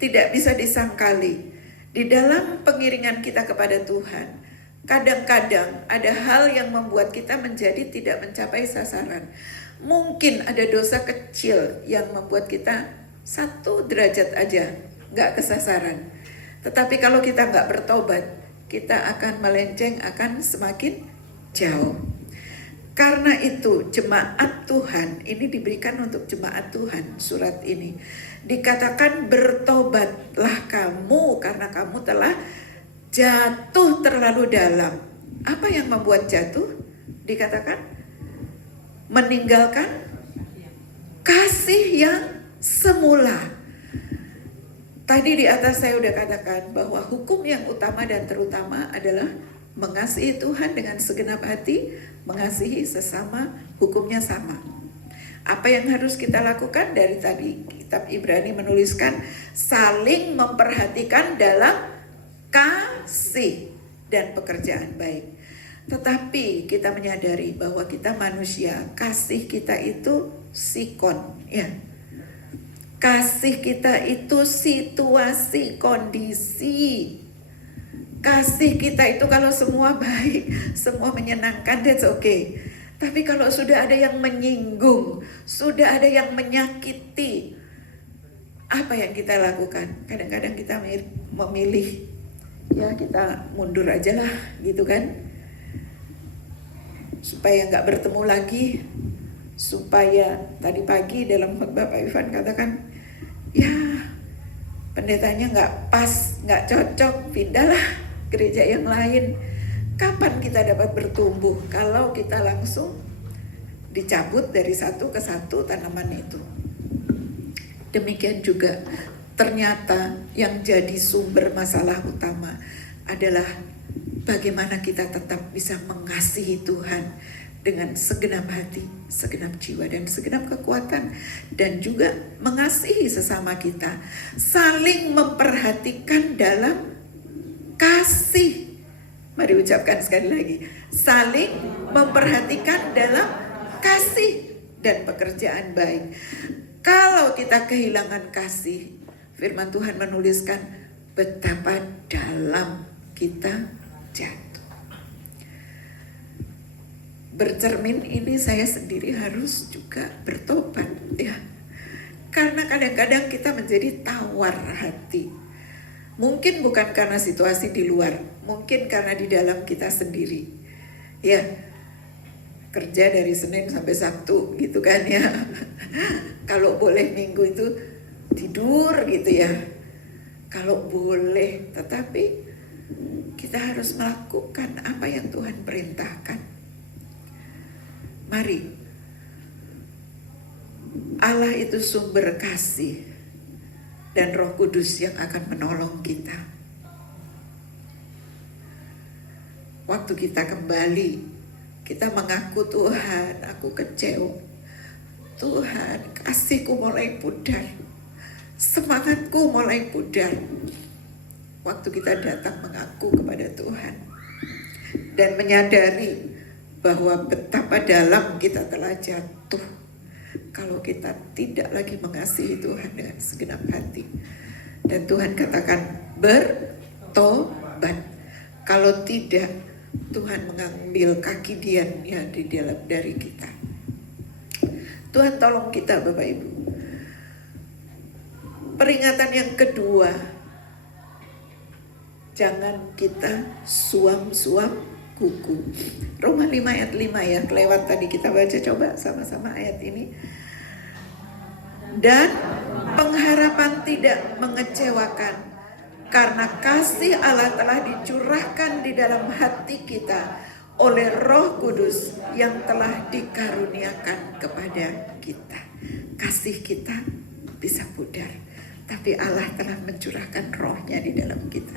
tidak bisa disangkali. Di dalam pengiringan kita kepada Tuhan, kadang-kadang ada hal yang membuat kita menjadi tidak mencapai sasaran. Mungkin ada dosa kecil yang membuat kita 1 derajat aja gak kesasaran. Tetapi kalau kita gak bertobat, kita akan melenceng, akan semakin jauh. Karena itu jemaat Tuhan, ini diberikan untuk jemaat Tuhan, surat ini. Dikatakan bertobatlah kamu karena kamu telah jatuh terlalu dalam. Apa yang membuat jatuh? Dikatakan meninggalkan kasih yang semula. Tadi di atas saya udah katakan bahwa hukum yang utama dan terutama adalah mengasihi Tuhan dengan segenap hati, mengasihi sesama, hukumnya sama. Apa yang harus kita lakukan? Dari tadi kitab Ibrani menuliskan saling memperhatikan dalam kasih dan pekerjaan baik. Tetapi kita menyadari bahwa kita manusia, kasih kita itu sikon, ya. Kasih kita itu situasi, kondisi. Kasih kita itu kalau semua baik, semua menyenangkan, that's okay. Tapi kalau sudah ada yang menyinggung, sudah ada yang menyakiti, apa yang kita lakukan? Kadang-kadang kita memilih, ya kita mundur aja lah gitu kan. Supaya nggak bertemu lagi, supaya tadi pagi dalam khotbah Pak Ivan katakan, ya pendetanya nggak pas, nggak cocok, pindahlah gereja yang lain. Kapan kita dapat bertumbuh kalau kita langsung dicabut dari satu ke satu tanaman itu? Demikian juga ternyata yang jadi sumber masalah utama adalah bagaimana kita tetap bisa mengasihi Tuhan dengan segenap hati, segenap jiwa, dan segenap kekuatan. Dan juga mengasihi sesama kita. Saling memperhatikan dalam kasih. Mari ucapkan sekali lagi. Saling memperhatikan dalam kasih dan pekerjaan baik. Kalau kita kehilangan kasih, firman Tuhan menuliskan betapa dalam kita jatuh. Bercermin ini saya sendiri harus juga bertobat, ya. Karena kadang-kadang kita menjadi tawar hati. Mungkin bukan karena situasi di luar, mungkin karena di dalam kita sendiri. Ya, kerja dari Senin sampai Sabtu gitu kan ya. Kalau boleh Minggu itu tidur gitu ya. Kalau boleh, tetapi kita harus melakukan apa yang Tuhan perintahkan. Mari, Allah itu sumber kasih dan Roh Kudus yang akan menolong kita. Waktu kita kembali, kita mengaku, Tuhan, aku kecewa. Tuhan, kasihku mulai pudar. Semangatku mulai pudar. Waktu kita datang mengaku kepada Tuhan dan menyadari bahwa betapa dalam kita telah jatuh kalau kita tidak lagi mengasihi Tuhan dengan segenap hati. Dan Tuhan katakan bertobat. Kalau tidak, Tuhan mengambil kaki diannya di dalam dari kita. Tuhan tolong kita Bapak Ibu. Peringatan yang kedua, jangan kita suam-suam kuku. Roma 5 ayat 5 ya, kelewat tadi kita baca, coba sama-sama ayat ini. Dan pengharapan tidak mengecewakan, karena kasih Allah telah dicurahkan di dalam hati kita oleh Roh Kudus yang telah dikaruniakan kepada kita. Kasih kita bisa pudar, tapi Allah telah mencurahkan rohnya di dalam kita.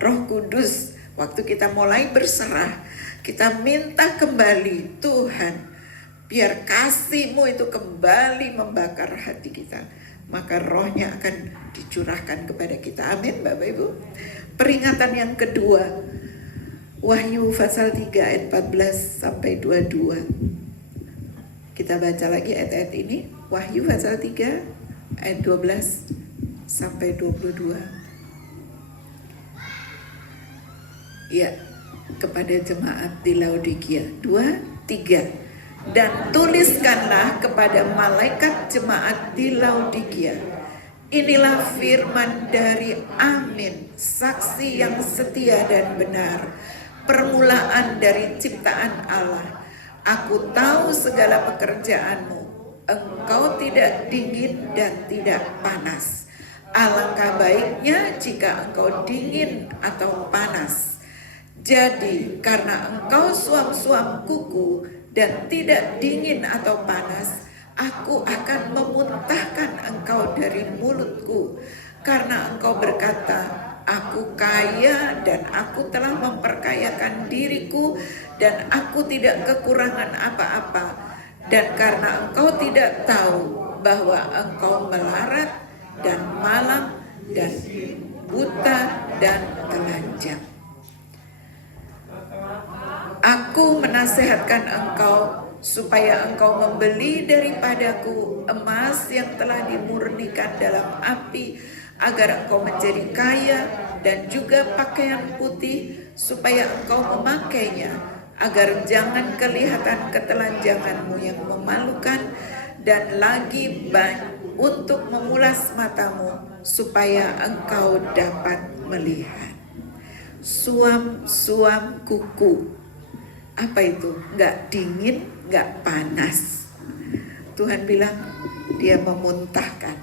Roh Kudus, waktu kita mulai berserah, kita minta kembali, Tuhan, biar kasih-Mu itu kembali membakar hati kita. Maka rohnya akan dicurahkan kepada kita. Amin Bapak Ibu. Peringatan yang kedua, Wahyu pasal 3 ayat 14 sampai 22. Kita baca lagi ayat-ayat ini. Wahyu pasal 3 ayat 12 sampai 22. Ya, kepada jemaat di Laodikia. 2, 3. Dan tuliskanlah kepada malaikat jemaat di Laodikia. Inilah firman dari Amin, saksi yang setia dan benar, permulaan dari ciptaan Allah. Aku tahu segala pekerjaanmu. Engkau tidak dingin dan tidak panas. Alangkah baiknya jika engkau dingin atau panas. Jadi karena engkau suam-suam kuku dan tidak dingin atau panas, aku akan memuntahkan engkau dari mulutku. Karena engkau berkata, aku kaya dan aku telah memperkayakan diriku dan aku tidak kekurangan apa-apa. Dan karena engkau tidak tahu bahwa engkau melarat dan malam dan buta dan telanjang. Aku menasihatkan engkau supaya engkau membeli daripadaku emas yang telah dimurnikan dalam api, agar engkau menjadi kaya, dan juga pakaian putih supaya engkau memakainya, agar jangan kelihatan ketelanjanganmu yang memalukan, dan lagi untuk memulas matamu supaya engkau dapat melihat. Suam-suam kuku. Apa itu? Nggak dingin, nggak panas. Tuhan bilang dia memuntahkan.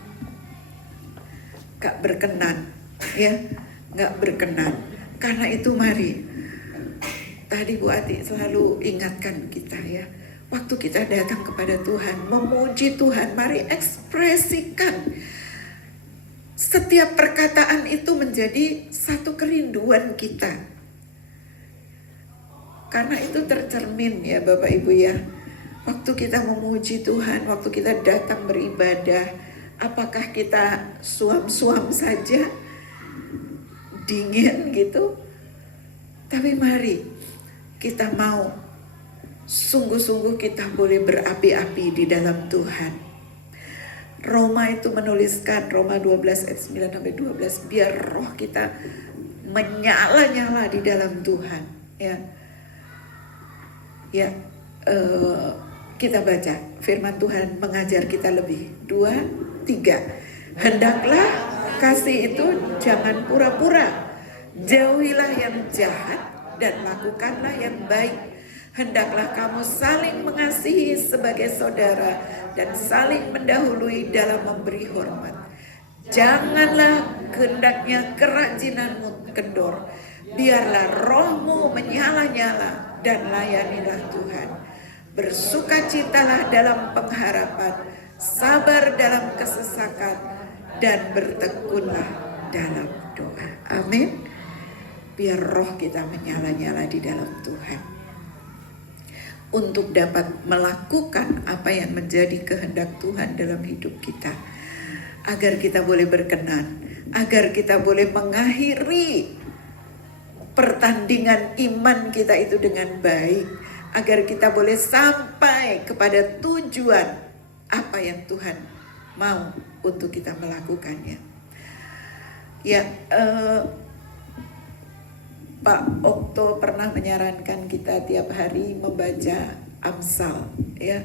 Nggak berkenan, ya, nggak berkenan. Karena itu mari, tadi Bu Ati selalu ingatkan kita ya, waktu kita datang kepada Tuhan, memuji Tuhan, mari ekspresikan. Setiap perkataan itu menjadi satu kerinduan kita. Karena itu tercermin ya Bapak Ibu ya. Waktu kita memuji Tuhan, waktu kita datang beribadah, apakah kita suam-suam saja, dingin gitu? Tapi mari kita mau sungguh-sungguh kita boleh berapi-api di dalam Tuhan. Roma itu menuliskan, Roma 12 ayat 9-12, biar roh kita menyala-nyala di dalam Tuhan. Ya, kita baca firman Tuhan mengajar kita lebih. 2, 3. Hendaklah kasih itu jangan pura-pura. Jauhilah yang jahat dan lakukanlah yang baik. Hendaklah kamu saling mengasihi sebagai saudara dan saling mendahului dalam memberi hormat. Janganlah hendaknya kerajinanmu kendor. Biarlah rohmu menyala-nyala dan layanilah Tuhan. Bersukacitalah dalam pengharapan, sabar dalam kesesakan, dan bertekunlah dalam doa. Amin. Biar roh kita menyala-nyala di dalam Tuhan, untuk dapat melakukan apa yang menjadi kehendak Tuhan dalam hidup kita. Agar kita boleh berkenan, agar kita boleh mengakhiri pertandingan iman kita itu dengan baik, agar kita boleh sampai kepada tujuan apa yang Tuhan mau untuk kita melakukannya. Ya, Pak Okto pernah menyarankan kita tiap hari membaca Amsal. Ya,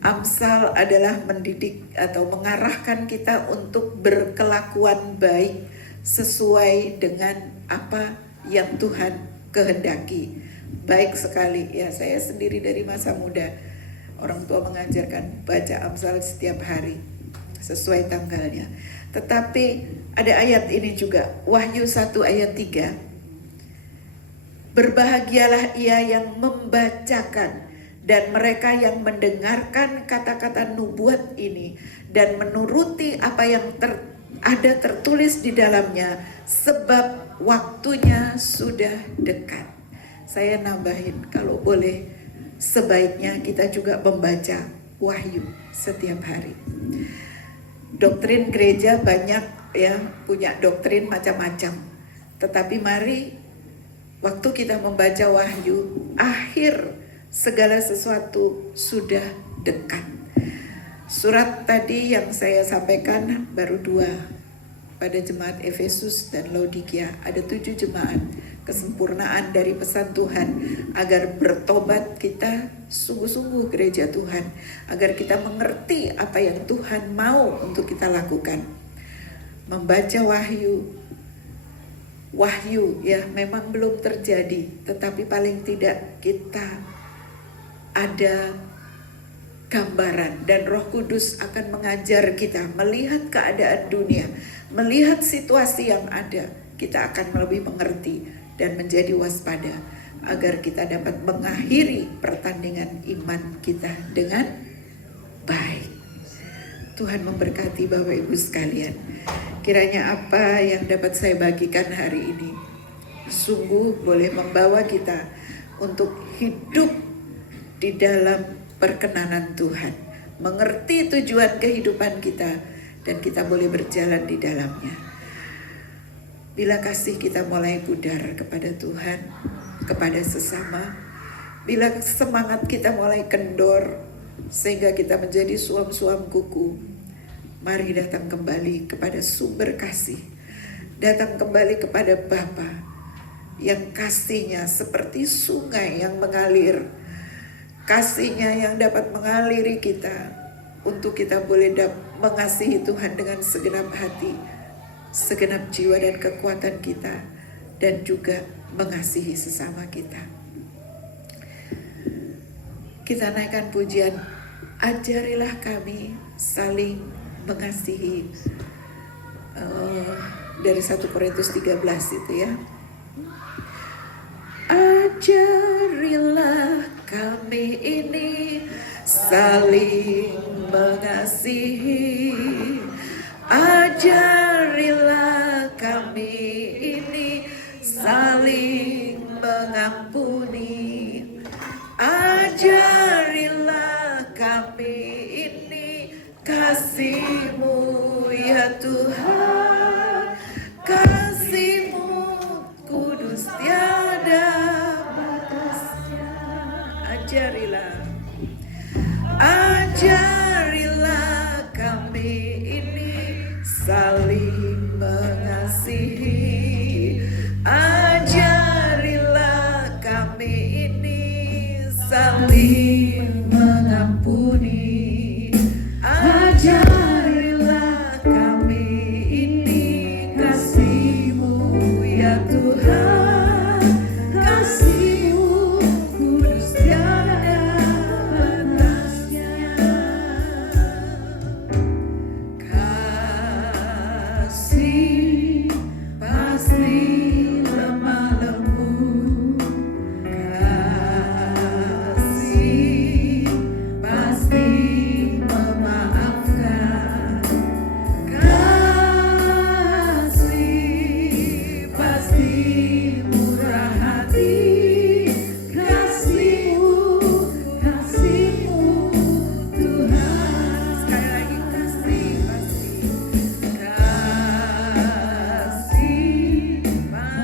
Amsal adalah mendidik atau mengarahkan kita untuk berkelakuan baik sesuai dengan apa yang Tuhan kehendaki. Baik sekali ya, saya sendiri dari masa muda, orang tua mengajarkan baca Amsal setiap hari sesuai tanggalnya. Tetapi ada ayat ini juga, Wahyu 1 ayat 3. Berbahagialah ia yang membacakan dan mereka yang mendengarkan kata-kata nubuat ini dan menuruti apa yang ada tertulis di dalamnya, sebab waktunya sudah dekat. Saya nambahin, kalau boleh sebaiknya kita juga membaca Wahyu setiap hari. Doktrin gereja banyak ya, punya doktrin macam-macam. Tetapi mari waktu kita membaca Wahyu, akhir segala sesuatu sudah dekat. Surat tadi yang saya sampaikan baru 2 pada jemaat Efesus dan Laodikia. Ada 7 jemaat, kesempurnaan dari pesan Tuhan agar bertobat kita sungguh-sungguh gereja Tuhan, agar kita mengerti apa yang Tuhan mau untuk kita lakukan. Membaca Wahyu ya memang belum terjadi, tetapi paling tidak kita ada gambaran, dan Roh Kudus akan mengajar kita melihat keadaan dunia, melihat situasi yang ada. Kita akan lebih mengerti dan menjadi waspada agar kita dapat mengakhiri pertandingan iman kita dengan baik. Tuhan memberkati Bapak Ibu sekalian. Kiranya apa yang dapat saya bagikan hari ini sungguh boleh membawa kita untuk hidup di dalam perkenanan Tuhan, mengerti tujuan kehidupan kita, dan kita boleh berjalan di dalamnya. Bila kasih kita mulai pudar kepada Tuhan, kepada sesama, bila semangat kita mulai kendor sehingga kita menjadi suam-suam kuku, mari datang kembali kepada sumber kasih, datang kembali kepada Bapa yang kasihnya seperti sungai yang mengalir, kasihnya yang dapat mengaliri kita untuk kita boleh mengasihi Tuhan dengan segenap hati, segenap jiwa dan kekuatan kita, dan juga mengasihi sesama kita. Kita naikkan pujian, ajarilah kami saling mengasihi, dari 1 Korintus 13 itu ya. Ajarilah kami ini saling mengasihi, ajarilah kami ini saling mengampuni, ajarilah kami ini kasih-Mu ya Tuhan, kasih-Mu kudus tiada batasnya. Ajarilah kami ini saling mengasihi, ajarilah kami ini saling mengampuni, ajarilah kami ini kasih-Mu ya Tuhan, kasih-Mu kudus tiada batasnya. Kasih pasti lemah lembut, kasih pasti memaafkan, kasih pasti murah hati, kasih-Mu Tuhan. Sekali lagi, kasih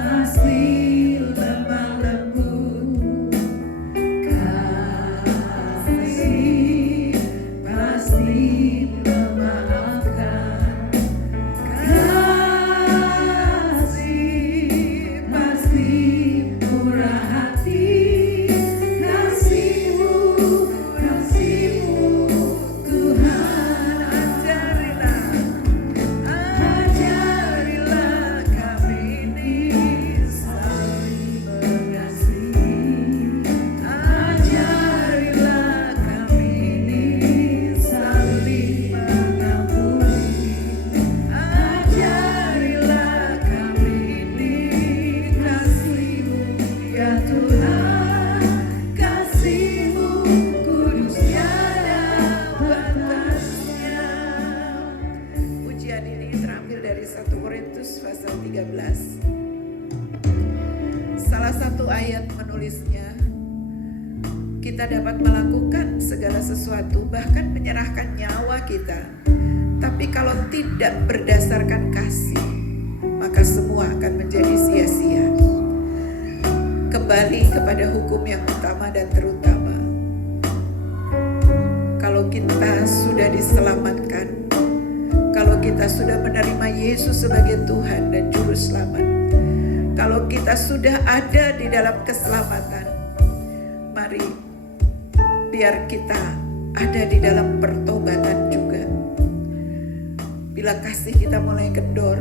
pasti lemah lembut, kasih pasti memaafkan, kasih pasti murah hati, kasih-Mu Tuhan. Ajarilah kami ini saling mengasihi, ajarilah kami ini saling mengampuni, ajarilah kami ini kasih-Mu ya Tuhan, kasih-Mu kudus tiada batasnya. Pujian ini terambil dari 1 Korintus pasal 13. Salah satu ayat menulisnya, kita dapat melakukan segala sesuatu, bahkan menyerahkan nyawa kita, tapi kalau tidak berdasarkan kasih, maka semua akan menjadi sia-sia. Kembali kepada hukum yang utama dan terutama, kalau kita sudah diselamatkan, kalau kita sudah menerima Yesus sebagai Tuhan dan Juru Selamat, kalau kita sudah ada di dalam keselamatan, mari biar kita ada di dalam pertobatan juga. Bila kasih kita mulai kendor,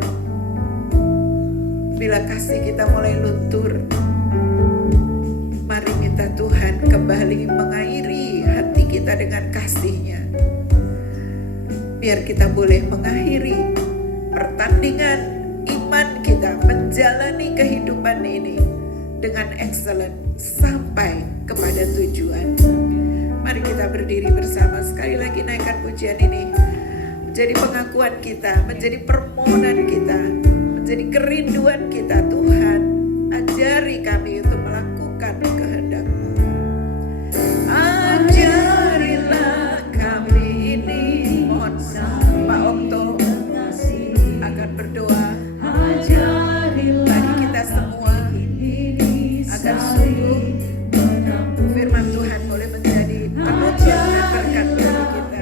bila kasih kita mulai luntur, mari minta Tuhan kembali mengairi hati kita. kita dengan kasih-Nya. Biar kita boleh mengakhiri pertandingan iman kita menjalani kehidupan ini dengan excellent sampai kepada tujuan. Mari kita berdiri bersama, sekali lagi naikkan pujian ini menjadi pengakuan kita, menjadi permohonan kita, menjadi kerinduan kita. Tuhan, ajari kami untuk melakukan kehendak-Mu. Ajarilah kami ini. Mohon Pak Okto akan berdoa bagi kita semua agar sungguh firman Tuhan boleh menjadi penuntun dan berkat bagi kita.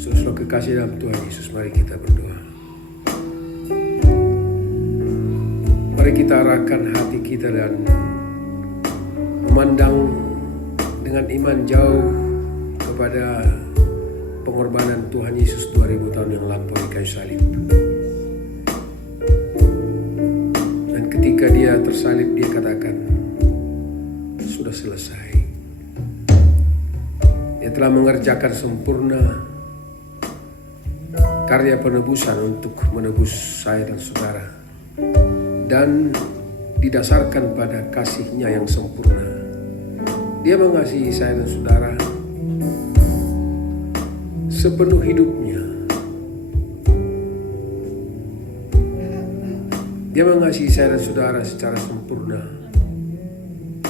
Saudara kekasih dalam Tuhan Yesus, mari kita berdoa. Mari kita arahkan hati kita dan memandang dengan iman jauh kepada pengorbanan Tuhan Yesus 2000 tahun yang lampau di kayu salib. Dan ketika Dia tersalib, Dia katakan, sudah selesai. Dia telah mengerjakan sempurna karya penebusan untuk menebus saya dan saudara, dan didasarkan pada kasih-Nya yang sempurna. Dia mengasihi saya dan saudara sepenuh hidupnya. Dia mengasihi saya dan saudara secara sempurna.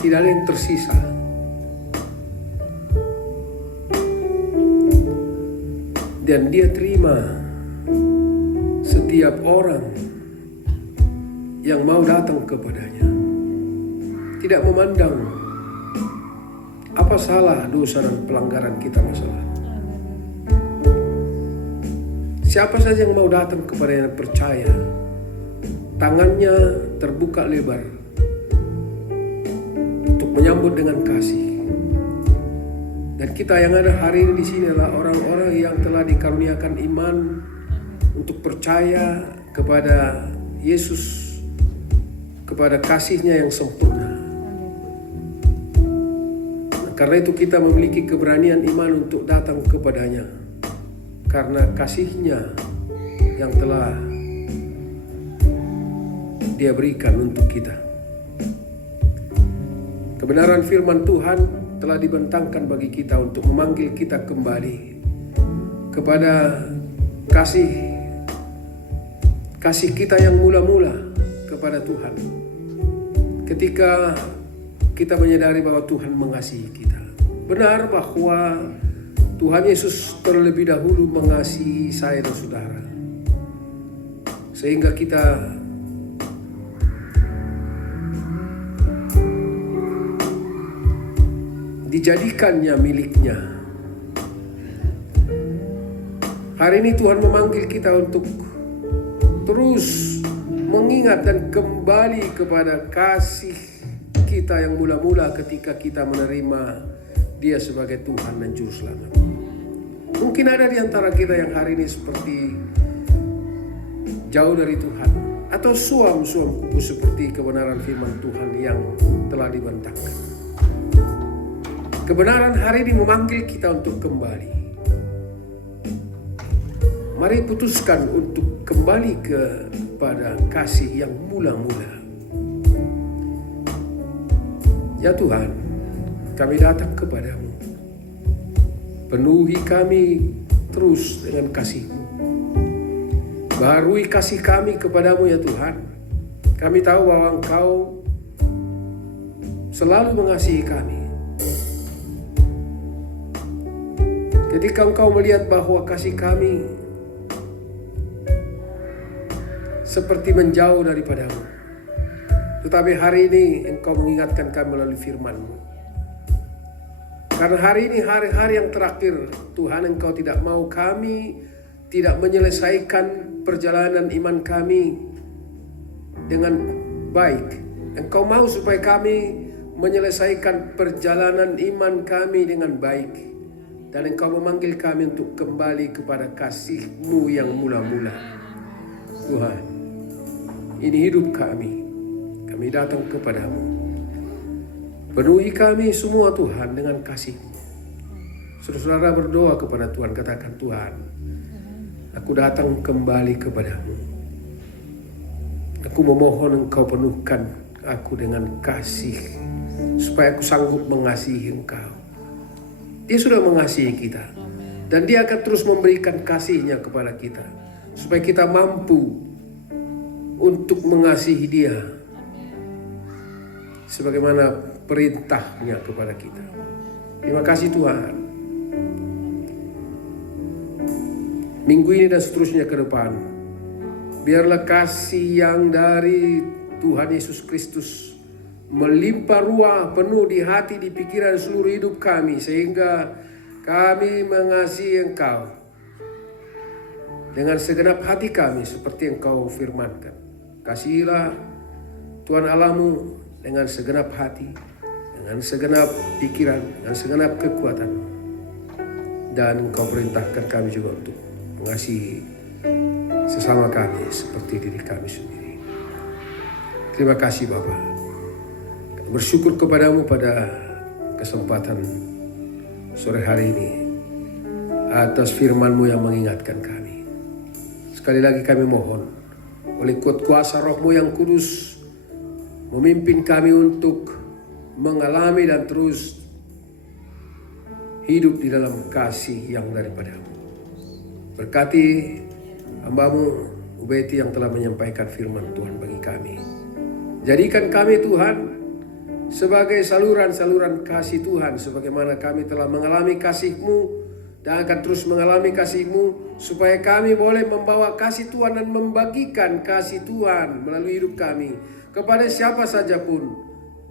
Tidak ada yang tersisa. Dan Dia terima setiap orang yang mau datang kepadanya, tidak memandang apa salah, dosa dan pelanggaran kita masalah. Siapa saja yang mau datang kepadanya dan percaya, tangannya terbuka lebar untuk menyambut dengan kasih. Dan kita yang ada hari ini di sini adalah orang-orang yang telah dikaruniakan iman untuk percaya kepada Yesus, kepada kasih-Nya yang sempurna. Karena itu kita memiliki keberanian iman untuk datang kepadanya, karena kasih-Nya yang telah Dia berikan untuk kita. Kebenaran firman Tuhan telah dibentangkan bagi kita untuk memanggil kita kembali kepada kasih kita yang mula-mula kepada Tuhan. Ketika kita menyadari bahwa Tuhan mengasihi kita. Benar bahwa Tuhan Yesus terlebih dahulu mengasihi saya dan saudara, sehingga kita dijadikannya miliknya. Hari ini Tuhan memanggil kita untuk terus mengingat dan kembali kepada kasih kita yang mula-mula ketika kita menerima Dia sebagai Tuhan dan Juru Selamat. Mungkin ada di antara kita yang hari ini seperti jauh dari Tuhan, atau suam-suam kupu seperti kebenaran firman Tuhan yang telah dibentangkan. Kebenaran hari ini memanggil kita untuk kembali. Mari putuskan untuk kembali kepada kasih yang mula-mula. Ya Tuhan, kami datang kepadamu. Penuhi kami terus dengan kasih-Mu. Baharui kasih kami kepadamu ya Tuhan. Kami tahu bahwa Engkau selalu mengasihi kami. Ketika Engkau melihat bahwa kasih kami seperti menjauh daripada-Mu, tetapi hari ini Engkau mengingatkan kami melalui firman-Mu. Karena hari ini hari-hari yang terakhir, Tuhan, Engkau tidak mau kami tidak menyelesaikan perjalanan iman kami dengan baik. Engkau mau supaya kami menyelesaikan perjalanan iman kami dengan baik. Dan Engkau memanggil kami untuk kembali kepada kasih-Mu yang mula-mula. Tuhan, ini hidup kami. Kami datang kepadamu. Penuhi kami semua Tuhan dengan kasih-Mu. Saudara-saudara berdoa kepada Tuhan, katakan, Tuhan, aku datang kembali kepadamu. Aku memohon Engkau penuhkan aku dengan kasih, supaya aku sanggup mengasihi Engkau. Dia sudah mengasihi kita, dan Dia akan terus memberikan kasih-Nya kepada kita, supaya kita mampu untuk mengasihi Dia sebagaimana perintah-Nya kepada kita. Terima kasih Tuhan. Minggu ini dan seterusnya ke depan, biarlah kasih yang dari Tuhan Yesus Kristus melimpah ruah penuh di hati, di pikiran seluruh hidup kami, sehingga kami mengasihi Engkau dengan segenap hati kami seperti Engkau firmankan. Kasihilah Tuhan Allahmu dengan segenap hati, dengan segenap pikiran, dengan segenap kekuatan. Dan Engkau perintahkan kami juga untuk mengasihi sesama kami seperti diri kami sendiri. Terima kasih Bapa. Bersyukur kepadamu pada kesempatan sore hari ini atas firman-Mu yang mengingatkan kami. Sekali lagi kami mohon, oleh kuasa Roh-Mu yang kudus, memimpin kami untuk mengalami dan terus hidup di dalam kasih yang daripada-Mu. Berkati hamba-Mu Ubeti yang telah menyampaikan firman Tuhan bagi kami. Jadikan kami Tuhan sebagai saluran-saluran kasih Tuhan, sebagaimana kami telah mengalami kasih-Mu dan akan terus mengalami kasih-Mu, supaya kami boleh membawa kasih Tuhan dan membagikan kasih Tuhan melalui hidup kami kepada siapa saja pun,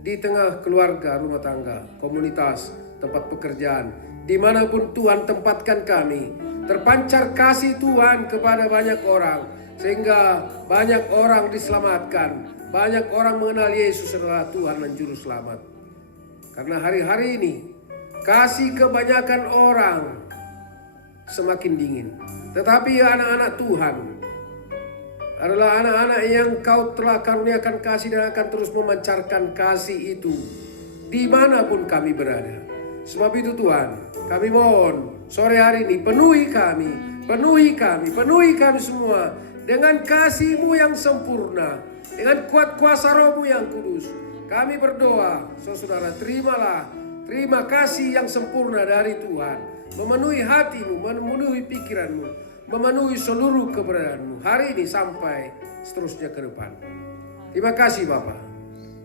di tengah keluarga, rumah tangga, komunitas, tempat pekerjaan, dimanapun Tuhan tempatkan kami. Terpancar kasih Tuhan kepada banyak orang, sehingga banyak orang diselamatkan. Banyak orang mengenal Yesus adalah Tuhan dan Juru Selamat. Karena hari-hari ini kasih kebanyakan orang semakin dingin. Tetapi anak-anak Tuhan adalah anak-anak yang Kau telah karuniakan kasih dan akan terus memancarkan kasih itu dimanapun kami berada. Sebab itu Tuhan, kami mohon sore hari ini penuhi kami semua dengan kasih-Mu yang sempurna, dengan kuat kuasa Roh-Mu yang kudus. Kami berdoa, saudara, terima kasih yang sempurna dari Tuhan, memenuhi hatimu, memenuhi pikiranmu, memenuhi seluruh keberadaanmu hari ini sampai seterusnya ke depan. Terima kasih Bapa.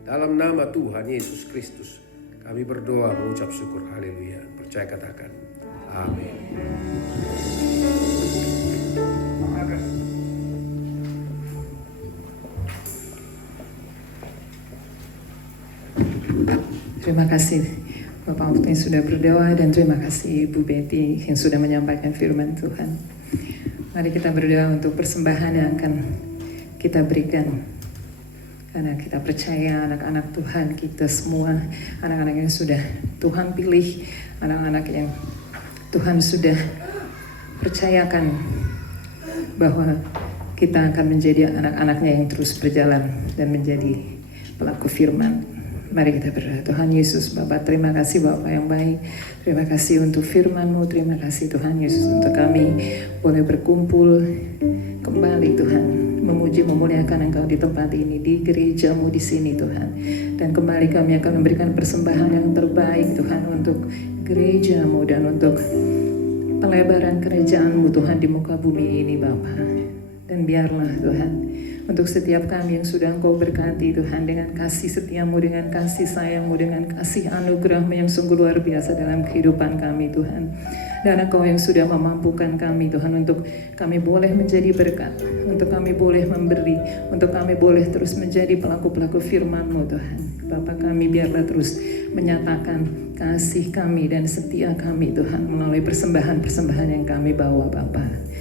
Dalam nama Tuhan Yesus Kristus kami berdoa mengucap syukur. Haleluya. Percaya katakan amin. Terima kasih Bapak Waktu yang sudah berdoa, dan terima kasih Ibu Betty yang sudah menyampaikan firman Tuhan. Mari kita berdoa untuk persembahan yang akan kita berikan. Karena kita percaya anak-anak Tuhan kita semua, anak-anak yang sudah Tuhan pilih, anak-anak yang Tuhan sudah percayakan bahwa kita akan menjadi anak-anaknya yang terus berjalan dan menjadi pelaku firman. Mari kita berdoa. Tuhan Yesus, Bapa, terima kasih Bapa yang baik. Terima kasih untuk firman-Mu. Terima kasih Tuhan Yesus untuk kami boleh berkumpul kembali Tuhan, memuji memuliakan Engkau di tempat ini, di gereja-Mu di sini Tuhan. Dan kembali kami akan memberikan persembahan yang terbaik Tuhan untuk gereja-Mu dan untuk pelebaran kerajaan-Mu Tuhan di muka bumi ini Bapa. Dan biarlah Tuhan Untuk setiap kami yang sudah Engkau berkati Tuhan, dengan kasih setiamu, dengan kasih sayangmu, dengan kasih anugerahmu yang sungguh luar biasa dalam kehidupan kami Tuhan. Dan Engkau yang sudah memampukan kami Tuhan untuk kami boleh menjadi berkat, untuk kami boleh memberi, untuk kami boleh terus menjadi pelaku-pelaku firman-Mu Tuhan. Bapa kami biarlah terus menyatakan kasih kami dan setia kami Tuhan melalui persembahan-persembahan yang kami bawa Bapa.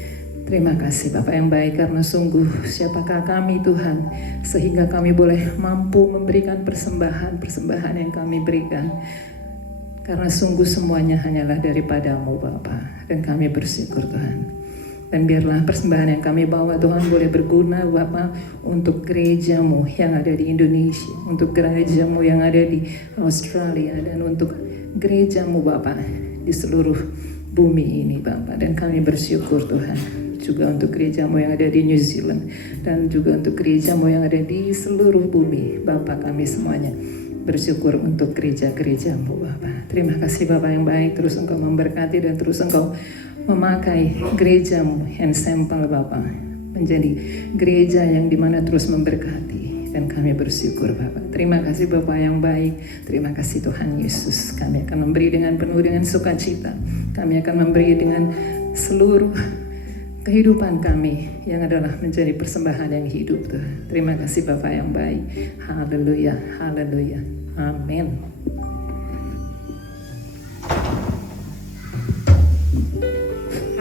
Terima kasih Bapak yang baik, karena sungguh siapakah kami Tuhan sehingga kami boleh mampu memberikan persembahan-persembahan yang kami berikan, karena sungguh semuanya hanyalah daripada-Mu Bapa, dan kami bersyukur Tuhan. Dan biarlah persembahan yang kami bawa Tuhan boleh berguna Bapa untuk gereja-Mu yang ada di Indonesia, untuk gereja-Mu yang ada di Australia, dan untuk gereja-Mu Bapa di seluruh bumi ini Bapa. Dan kami bersyukur Tuhan juga untuk gereja-Mu yang ada di New Zealand, dan juga untuk gereja-Mu yang ada di seluruh bumi Bapa. Kami semuanya bersyukur untuk gereja-gereja-Mu Bapa. Terima kasih Bapa yang baik, terus Engkau memberkati dan terus Engkau memakai gereja-Mu Ensemble Bapa menjadi gereja yang dimana terus memberkati, dan kami bersyukur Bapa. Terima kasih Bapa yang baik, terima kasih Tuhan Yesus. Kami akan memberi dengan penuh dengan sukacita, kami akan memberi dengan seluruh kehidupan kami yang adalah menjadi persembahan yang hidup Tuhan. Terima kasih Bapa yang baik. Haleluya, haleluya, amin.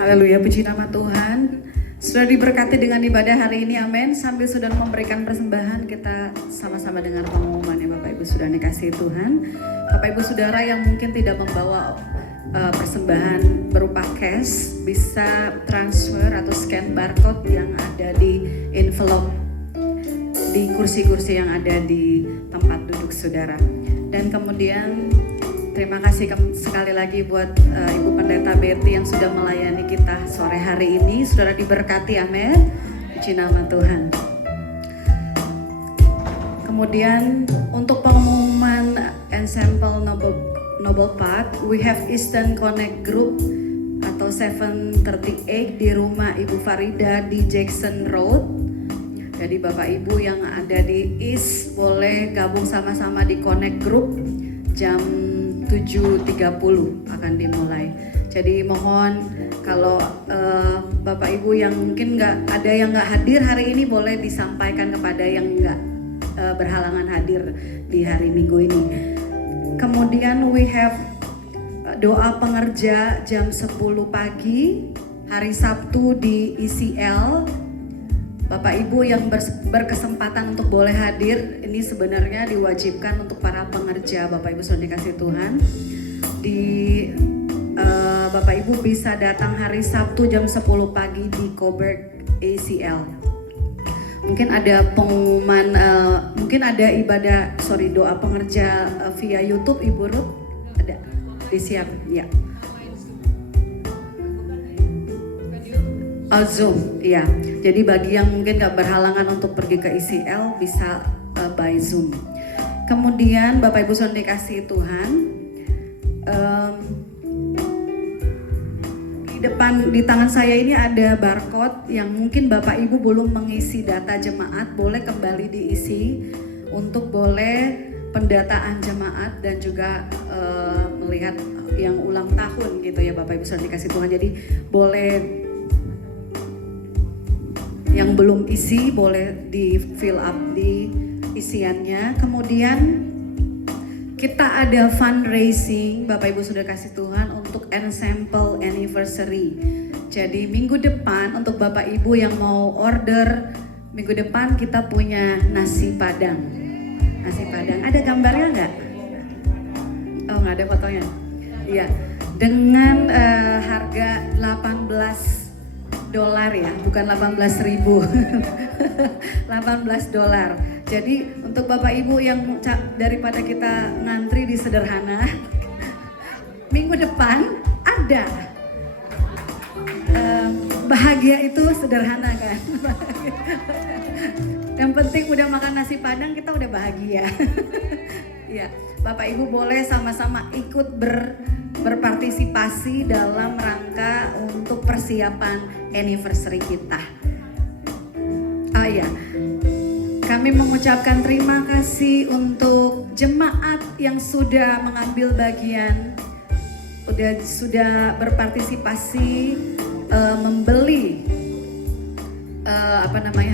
Haleluya, puji nama Tuhan. Sudah diberkati dengan ibadah hari ini, amin. Sambil sudah memberikan persembahan, kita sama-sama dengar pengumuman ya Bapak Ibu sudah dikasih Tuhan. Bapak Ibu Saudara yang mungkin tidak membawa persembahan berupa cash, bisa transfer atau scan barcode yang ada di envelope di kursi-kursi yang ada di tempat duduk saudara. Dan kemudian terima kasih sekali lagi buat Ibu Pendeta Betty yang sudah melayani kita sore hari ini. Saudara diberkati, amin. Puji nama Tuhan. Kemudian untuk pengumuman Ensemble Noble Path, we have Eastern Connect Group atau 738 di rumah Ibu Farida di Jackson Road. Jadi Bapak Ibu yang ada di East boleh gabung sama-sama di Connect Group jam 7.30 akan dimulai. Jadi mohon kalau Bapak Ibu yang mungkin ada yang nggak hadir hari ini boleh disampaikan kepada yang nggak berhalangan hadir di hari Minggu ini. Kemudian we have doa pengerja jam 10 pagi hari Sabtu di ICL. Bapak Ibu yang berkesempatan untuk boleh hadir, ini sebenarnya diwajibkan untuk para pengerja. Bapak Ibu sudah dikasih Tuhan. Bapak Ibu bisa datang hari Sabtu jam 10 pagi di Coburg ACL. Mungkin ada pengumuman, mungkin ada doa pengerja via YouTube Ibu Ruth, ada disiap ya. Zoom, ya. Jadi bagi yang mungkin gak berhalangan untuk pergi ke ICL bisa by Zoom. Kemudian Bapak Ibu sudah dikasih Tuhan, di tangan saya ini ada barcode yang mungkin Bapak Ibu belum mengisi data jemaat, boleh kembali diisi untuk boleh pendataan jemaat dan juga melihat yang ulang tahun gitu ya Bapak Ibu sudah dikasih Tuhan. Jadi boleh yang belum isi boleh di fill up di isiannya. Kemudian kita ada fundraising Bapak Ibu sudah kasih Tuhan untuk Ensemble Anniversary. Jadi minggu depan untuk Bapak Ibu yang mau order, minggu depan kita punya nasi padang. Nasi padang, ada gambarnya nggak? Oh nggak ada fotonya. Iya, dengan harga $18 ya, bukan 18.000. $18. Jadi untuk Bapak Ibu yang daripada kita ngantri di sederhana, minggu depan ada. Bahagia itu sederhana kan. Yang penting udah makan nasi padang kita udah bahagia. Ya, Bapak Ibu boleh sama-sama ikut berpartisipasi dalam rangka untuk persiapan anniversary kita. Oh ya, Kami mengucapkan terima kasih untuk jemaat yang sudah mengambil bagian, sudah berpartisipasi membeli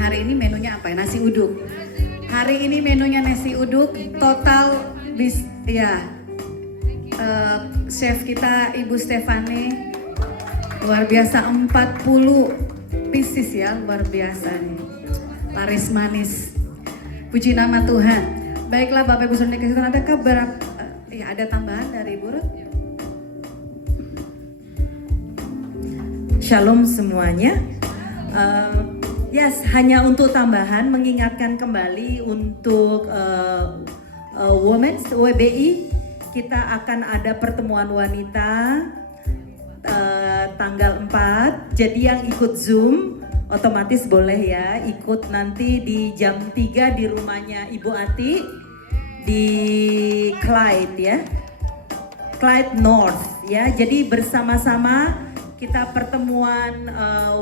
hari ini menunya apa ya? Nasi uduk. Hari ini menunya nasi uduk total chef kita Ibu Stefani luar biasa 40 pieces ya, luar biasa nih. Laris manis. Puji nama Tuhan. Baiklah Bapak Ibu Saudara dikasih Tuhan, adakah ada tambahan dari Ibu Ruth? Shalom semuanya. Hanya untuk tambahan mengingatkan kembali untuk Women's WBI, kita akan ada pertemuan wanita tanggal 4. Jadi yang ikut Zoom otomatis boleh ya ikut nanti di jam 3 di rumahnya Ibu Ati di Clyde ya, Clyde North ya. Jadi bersama-sama kita pertemuan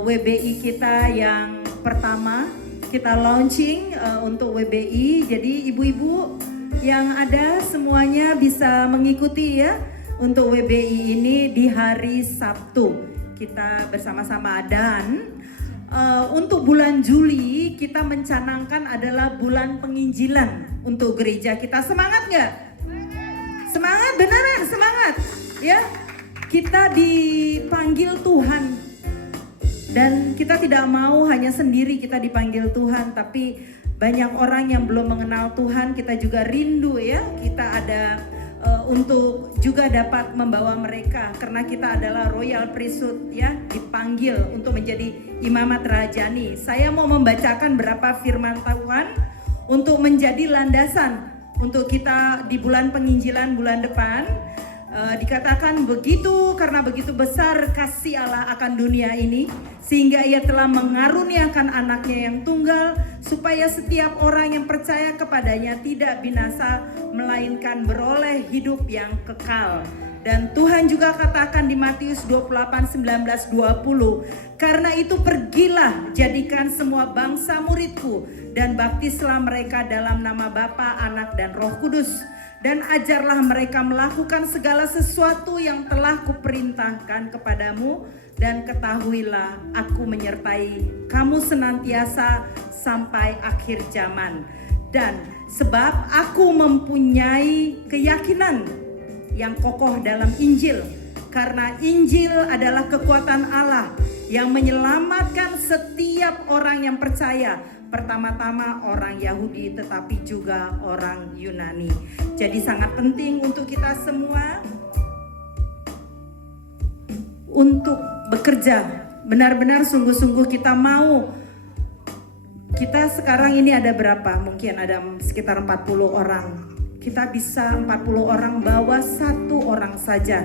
WBI kita yang pertama, kita launching untuk WBI. Jadi ibu-ibu yang ada semuanya bisa mengikuti ya untuk WBI ini di hari Sabtu kita bersama-sama. Dan untuk bulan Juli kita mencanangkan adalah bulan penginjilan untuk gereja kita. Semangat nggak? Semangat, beneran semangat ya. Kita dipanggil Tuhan dan kita tidak mau hanya sendiri kita dipanggil Tuhan, tapi banyak orang yang belum mengenal Tuhan. Kita juga rindu ya, kita ada untuk juga dapat membawa mereka, karena kita adalah royal priesthood ya, dipanggil untuk menjadi imamat rajani. Saya mau membacakan beberapa firman Tuhan untuk menjadi landasan untuk kita di bulan penginjilan bulan depan. Dikatakan begitu, karena begitu besar kasih Allah akan dunia ini sehingga ia telah mengaruniakan anaknya yang tunggal, supaya setiap orang yang percaya kepadanya tidak binasa melainkan beroleh hidup yang kekal. Dan Tuhan juga katakan di Matius 28:19-20, karena itu pergilah, jadikan semua bangsa muridku dan baptislah mereka dalam nama Bapa, Anak dan Roh Kudus, dan ajarlah mereka melakukan segala sesuatu yang telah kuperintahkan kepadamu, dan ketahuilah aku menyertai kamu senantiasa sampai akhir zaman. Dan sebab aku mempunyai keyakinan yang kokoh dalam Injil, karena Injil adalah kekuatan Allah yang menyelamatkan setiap orang yang percaya, pertama-tama orang Yahudi tetapi juga orang Yunani. Jadi sangat penting untuk kita semua untuk bekerja benar-benar sungguh-sungguh. Kita mau, kita sekarang ini ada berapa? Mungkin ada sekitar 40 orang. Kita bisa 40 orang bawa satu orang saja.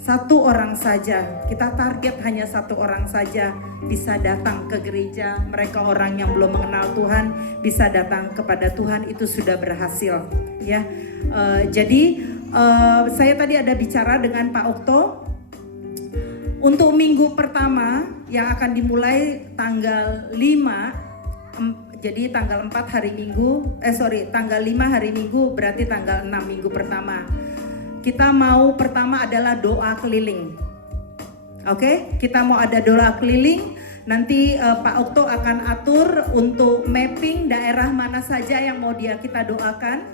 Satu orang saja, kita target hanya satu orang saja bisa datang ke gereja. Mereka orang yang belum mengenal Tuhan bisa datang kepada Tuhan, itu sudah berhasil ya. Jadi saya tadi ada bicara dengan Pak Okto untuk minggu pertama yang akan dimulai tanggal 5. Jadi tanggal 4 hari Minggu, tanggal 5 hari Minggu, berarti tanggal 6 minggu pertama. Kita mau pertama adalah doa keliling. Oke, kita mau ada doa keliling. Nanti Pak Okto akan atur untuk mapping daerah mana saja yang mau kita doakan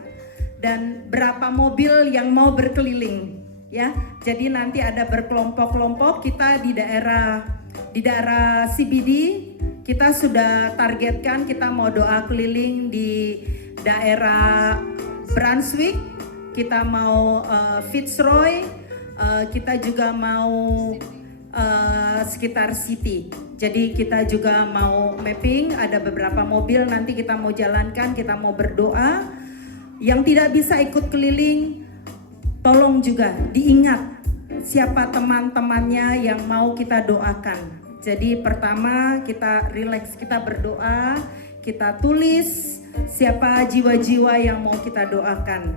dan berapa mobil yang mau berkeliling ya. Jadi nanti ada berkelompok-kelompok. Kita di daerah CBD kita sudah targetkan, kita mau doa keliling di daerah Brunswick, kita mau Fitzroy, kita juga mau sekitar city. Jadi kita juga mau mapping, ada beberapa mobil nanti kita mau jalankan, kita mau berdoa. Yang tidak bisa ikut keliling, tolong juga diingat siapa teman-temannya yang mau kita doakan. Jadi pertama kita relax, kita berdoa, kita tulis siapa jiwa-jiwa yang mau kita doakan.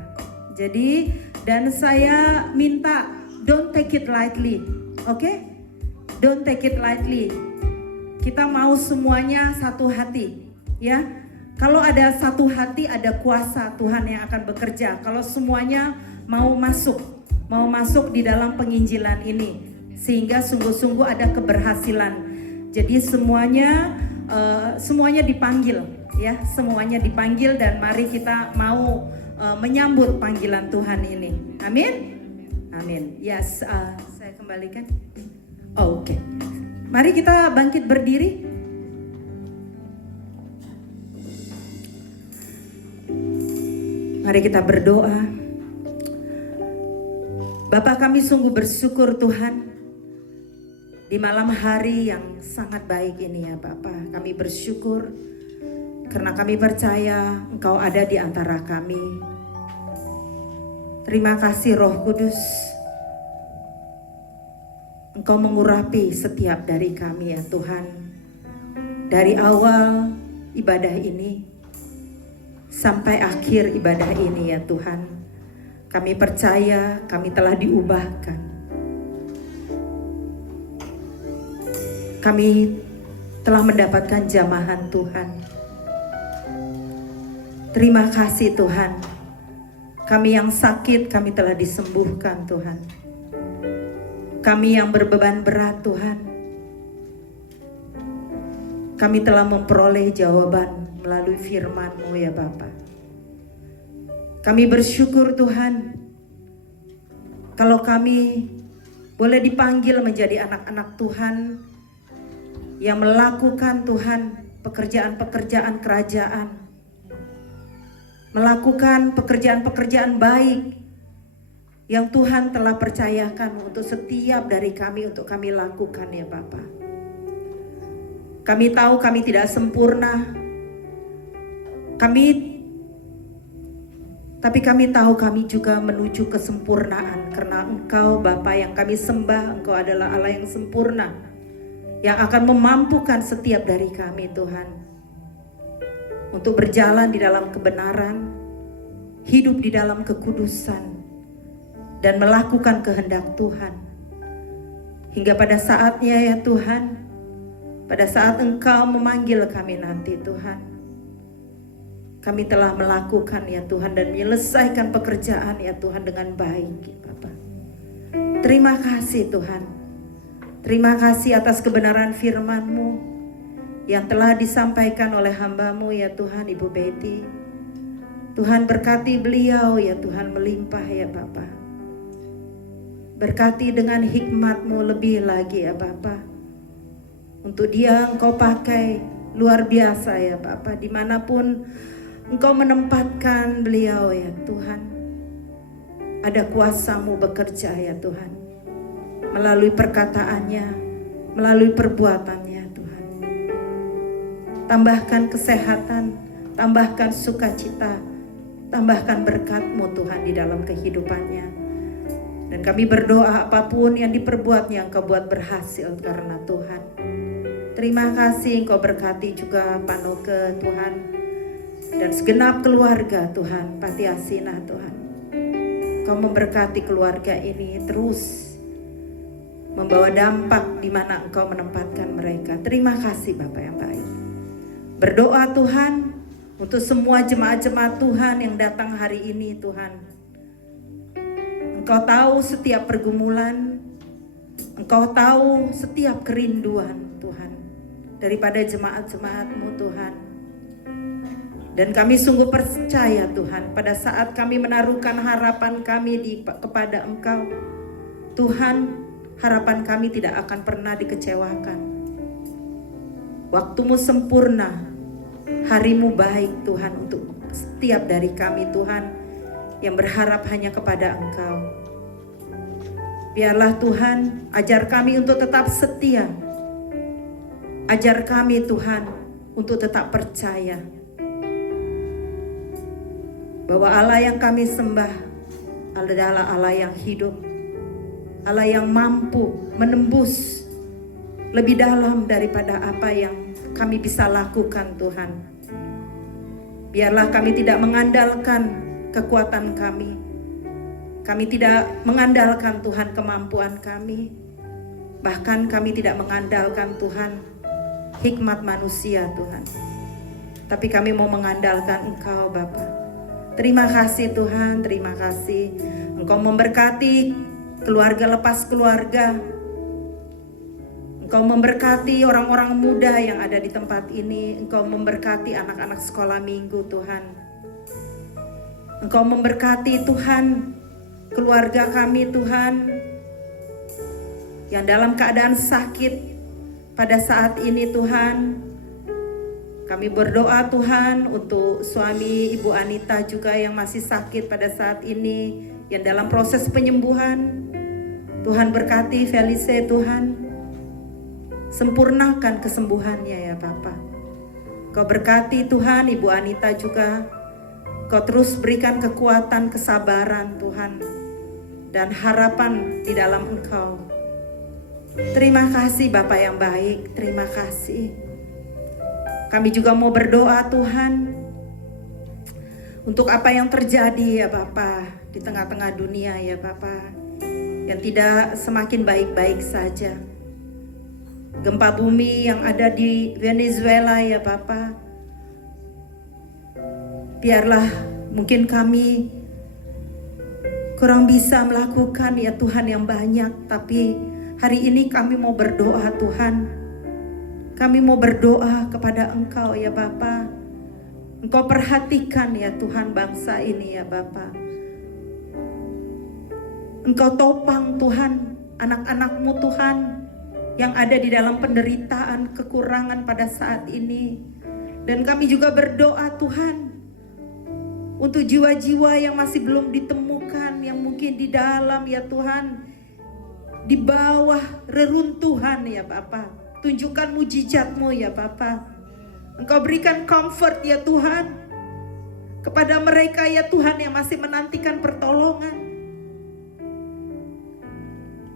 Jadi dan saya minta don't take it lightly, oke? Don't take it lightly. Kita mau semuanya satu hati, ya. Kalau ada satu hati, ada kuasa Tuhan yang akan bekerja. Kalau semuanya mau masuk di dalam penginjilan ini, sehingga sungguh-sungguh ada keberhasilan. Jadi semuanya dipanggil, ya, semuanya dipanggil, dan mari kita mau menyambut panggilan Tuhan ini. Amin, amin. Yes, saya kembalikan. Oke. Mari kita bangkit berdiri. Mari kita berdoa. Bapa, kami sungguh bersyukur Tuhan di malam hari yang sangat baik ini ya Bapa. Kami bersyukur karena kami percaya Engkau ada di antara kami. Terima kasih Roh Kudus. Engkau mengurapi setiap dari kami ya Tuhan. Dari awal ibadah ini sampai akhir ibadah ini ya Tuhan, kami percaya kami telah diubahkan. Kami telah mendapatkan jamahan Tuhan. Terima kasih Tuhan. Kami yang sakit, kami telah disembuhkan Tuhan. Kami yang berbeban berat Tuhan, kami telah memperoleh jawaban melalui firman-Mu ya Bapa. Kami bersyukur Tuhan, kalau kami boleh dipanggil menjadi anak-anak Tuhan yang melakukan Tuhan pekerjaan-pekerjaan kerajaan, melakukan pekerjaan-pekerjaan baik yang Tuhan telah percayakan untuk setiap dari kami, untuk kami lakukan ya Bapa. Kami tahu kami tidak sempurna, tapi kami tahu kami juga menuju kesempurnaan, karena Engkau Bapa yang kami sembah, Engkau adalah Allah yang sempurna, yang akan memampukan setiap dari kami Tuhan untuk berjalan di dalam kebenaran, hidup di dalam kekudusan, dan melakukan kehendak Tuhan. Hingga pada saatnya ya Tuhan, pada saat Engkau memanggil kami nanti Tuhan, kami telah melakukan ya Tuhan dan menyelesaikan pekerjaan ya Tuhan dengan baik ya Bapak. Terima kasih Tuhan. Terima kasih atas kebenaran firman-Mu yang telah disampaikan oleh hamba-Mu ya Tuhan, Ibu Betty. Tuhan berkati beliau ya Tuhan melimpah ya Bapak. Berkati dengan hikmat-Mu lebih lagi ya Bapak. Untuk dia Engkau pakai luar biasa ya Bapak, dimanapun Engkau menempatkan beliau ya Tuhan. Ada kuasa-Mu bekerja ya Tuhan, melalui perkataannya, melalui perbuatannya Tuhan. Tambahkan kesehatan, tambahkan sukacita, tambahkan berkat-Mu Tuhan di dalam kehidupannya. Dan kami berdoa apapun yang diperbuatnya Engkau buat berhasil karena Tuhan. Terima kasih Engkau berkati juga Panoke Tuhan, dan segenap keluarga Tuhan, Pati Asina Tuhan. Kau memberkati keluarga ini terus membawa dampak di mana Engkau menempatkan mereka. Terima kasih Bapa yang baik. Berdoa Tuhan untuk semua jemaat-jemaat Tuhan yang datang hari ini Tuhan. Engkau tahu setiap pergumulan, Engkau tahu setiap kerinduan Tuhan daripada jemaat-jemaat-Mu Tuhan. Dan kami sungguh percaya Tuhan, pada saat kami menaruhkan harapan kami kepada Engkau, Tuhan, harapan kami tidak akan pernah dikecewakan. Waktu-Mu sempurna, hari-Mu baik Tuhan untuk setiap dari kami Tuhan yang berharap hanya kepada Engkau. Biarlah Tuhan, ajar kami untuk tetap setia. Ajar kami Tuhan untuk tetap percaya bahwa Allah yang kami sembah adalah Allah yang hidup, Allah yang mampu menembus lebih dalam daripada apa yang kami bisa lakukan Tuhan. Biarlah kami tidak mengandalkan kekuatan kami, kami tidak mengandalkan Tuhan kemampuan kami, bahkan kami tidak mengandalkan Tuhan hikmat manusia Tuhan. tapi kami mau mengandalkan Engkau Bapa. Terima kasih Tuhan, terima kasih. Engkau memberkati keluarga lepas keluarga. Engkau memberkati orang-orang muda yang ada di tempat ini. Engkau memberkati anak-anak sekolah minggu Tuhan. Engkau memberkati Tuhan keluarga kami Tuhan yang dalam keadaan sakit pada saat ini Tuhan. Kami berdoa Tuhan untuk suami Ibu Anita juga yang masih sakit pada saat ini, yang dalam proses penyembuhan. Tuhan berkati Felice Tuhan, sempurnakan kesembuhannya ya Bapa. Kau berkati Tuhan Ibu Anita juga, Kau terus berikan kekuatan, kesabaran Tuhan, dan harapan di dalam Engkau. Terima kasih Bapa yang baik, terima kasih. Kami juga mau berdoa Tuhan untuk apa yang terjadi ya Bapa di tengah-tengah dunia ya Bapa, yang tidak semakin baik-baik saja. Gempa bumi yang ada di Venezuela ya Bapa, biarlah mungkin kami kurang bisa melakukan ya Tuhan yang banyak, tapi hari ini kami mau berdoa Tuhan. Kami mau berdoa kepada Engkau ya Bapa. Engkau perhatikan ya Tuhan bangsa ini ya Bapa. Engkau topang Tuhan anak-anak-Mu Tuhan yang ada di dalam penderitaan, kekurangan pada saat ini. Dan kami juga berdoa Tuhan untuk jiwa-jiwa yang masih belum ditemukan, yang mungkin di dalam ya Tuhan, di bawah reruntuhan ya Bapa. Tunjukkan mujizat-Mu ya Bapa. Engkau berikan comfort ya Tuhan kepada mereka ya Tuhan yang masih menantikan pertolongan.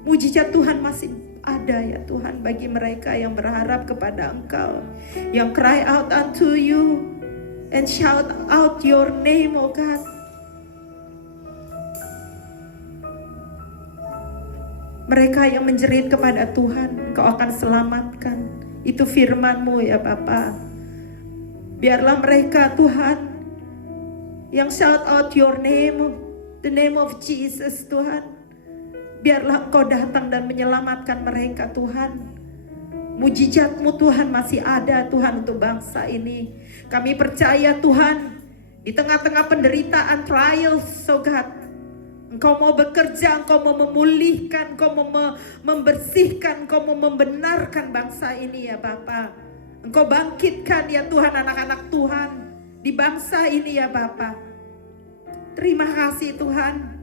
Mujizat Tuhan masih ada ya Tuhan bagi mereka yang berharap kepada Engkau, yang cry out unto you and shout out your name, oh God. Mereka yang menjerit kepada Tuhan, Engkau akan selamatkan. Itu firman-Mu ya Bapa. Biarlah mereka Tuhan yang shout out your name, the name of Jesus Tuhan. Biarlah Engkau datang dan menyelamatkan mereka Tuhan. Mujizat-Mu Tuhan masih ada Tuhan untuk bangsa ini. Kami percaya Tuhan, di tengah-tengah penderitaan, trials, oh God, Engkau mau bekerja, Engkau mau memulihkan, Engkau mau membersihkan, Engkau mau membenarkan bangsa ini ya Bapa. Engkau bangkitkan ya Tuhan anak-anak Tuhan di bangsa ini ya Bapa. Terima kasih Tuhan.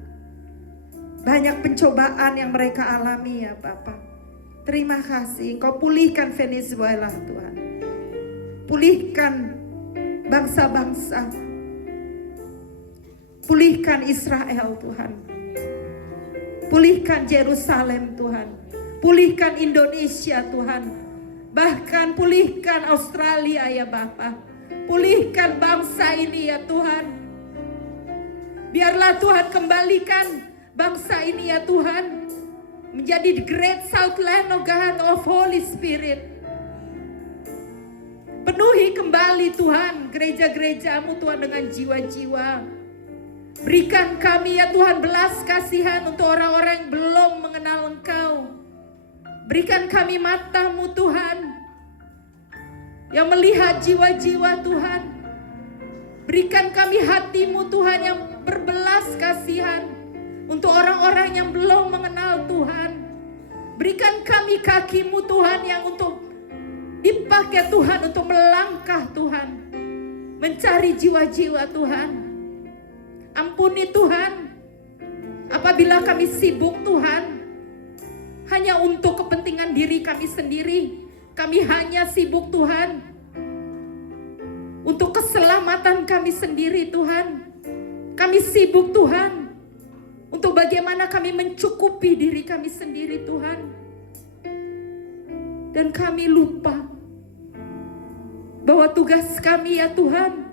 Banyak pencobaan yang mereka alami ya Bapa. Terima kasih. Engkau pulihkan Venezuela Tuhan. Pulihkan bangsa-bangsa. Pulihkan Israel Tuhan. Pulihkan Yerusalem Tuhan. Pulihkan Indonesia Tuhan. Bahkan pulihkan Australia ya Bapa. Pulihkan bangsa ini ya Tuhan. Biarlah Tuhan kembalikan bangsa ini ya Tuhan menjadi the great Southland of God of Holy Spirit. Penuhi kembali Tuhan gereja-gereja-Mu Tuhan dengan jiwa-jiwa. Berikan kami ya Tuhan belas kasihan untuk orang-orang yang belum mengenal Engkau. Berikan kami mata-Mu Tuhan yang melihat jiwa-jiwa Tuhan. Berikan kami hati-Mu Tuhan yang berbelas kasihan untuk orang-orang yang belum mengenal Tuhan. Berikan kami kaki-Mu Tuhan yang untuk dipakai Tuhan untuk melangkah Tuhan, mencari jiwa-jiwa Tuhan. Ampuni Tuhan apabila kami sibuk Tuhan hanya untuk kepentingan diri kami sendiri. Kami hanya sibuk Tuhan untuk keselamatan kami sendiri Tuhan. Kami sibuk Tuhan untuk bagaimana kami mencukupi diri kami sendiri Tuhan. Dan kami lupa bahwa tugas kami ya Tuhan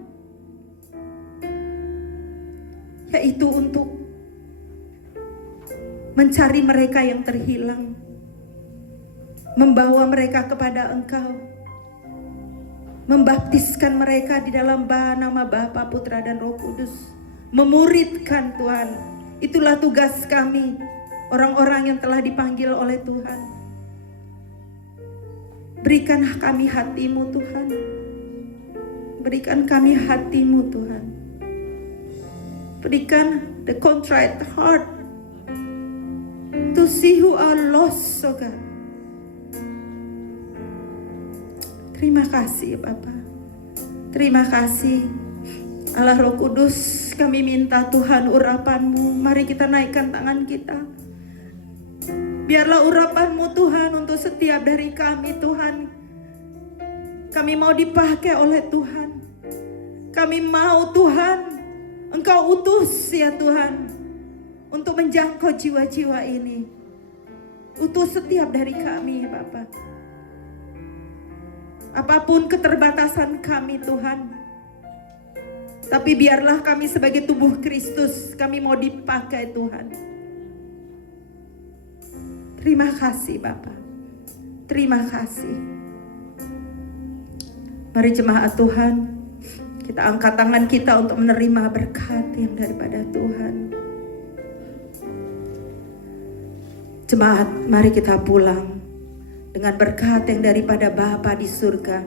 yaitu untuk mencari mereka yang terhilang, membawa mereka kepada Engkau, membaptiskan mereka di dalam nama Bapa, Putra, dan Roh Kudus. Memuridkan Tuhan. Itulah tugas kami, orang-orang yang telah dipanggil oleh Tuhan. Berikan kami hati-Mu Tuhan. Berikan kami hati-Mu Tuhan. Berikan the contrite heart to see who are lost, oh God. Terima kasih Bapa. Terima kasih Allah Roh Kudus. Kami minta Tuhan urapan-Mu. Mari kita naikkan tangan kita. Biarlah urapan-Mu Tuhan untuk setiap dari kami Tuhan. Kami mau dipakai oleh Tuhan. Kami mau Tuhan, Engkau utus ya Tuhan, untuk menjangkau jiwa-jiwa ini. Utus setiap dari kami Bapa. Apapun keterbatasan kami Tuhan, tapi biarlah kami sebagai tubuh Kristus, kami mau dipakai Tuhan. Terima kasih Bapa. Terima kasih. Mari jemaat Tuhan, kita angkat tangan kita untuk menerima berkat yang daripada Tuhan. Jemaat, mari kita pulang dengan berkat yang daripada Bapa di surga,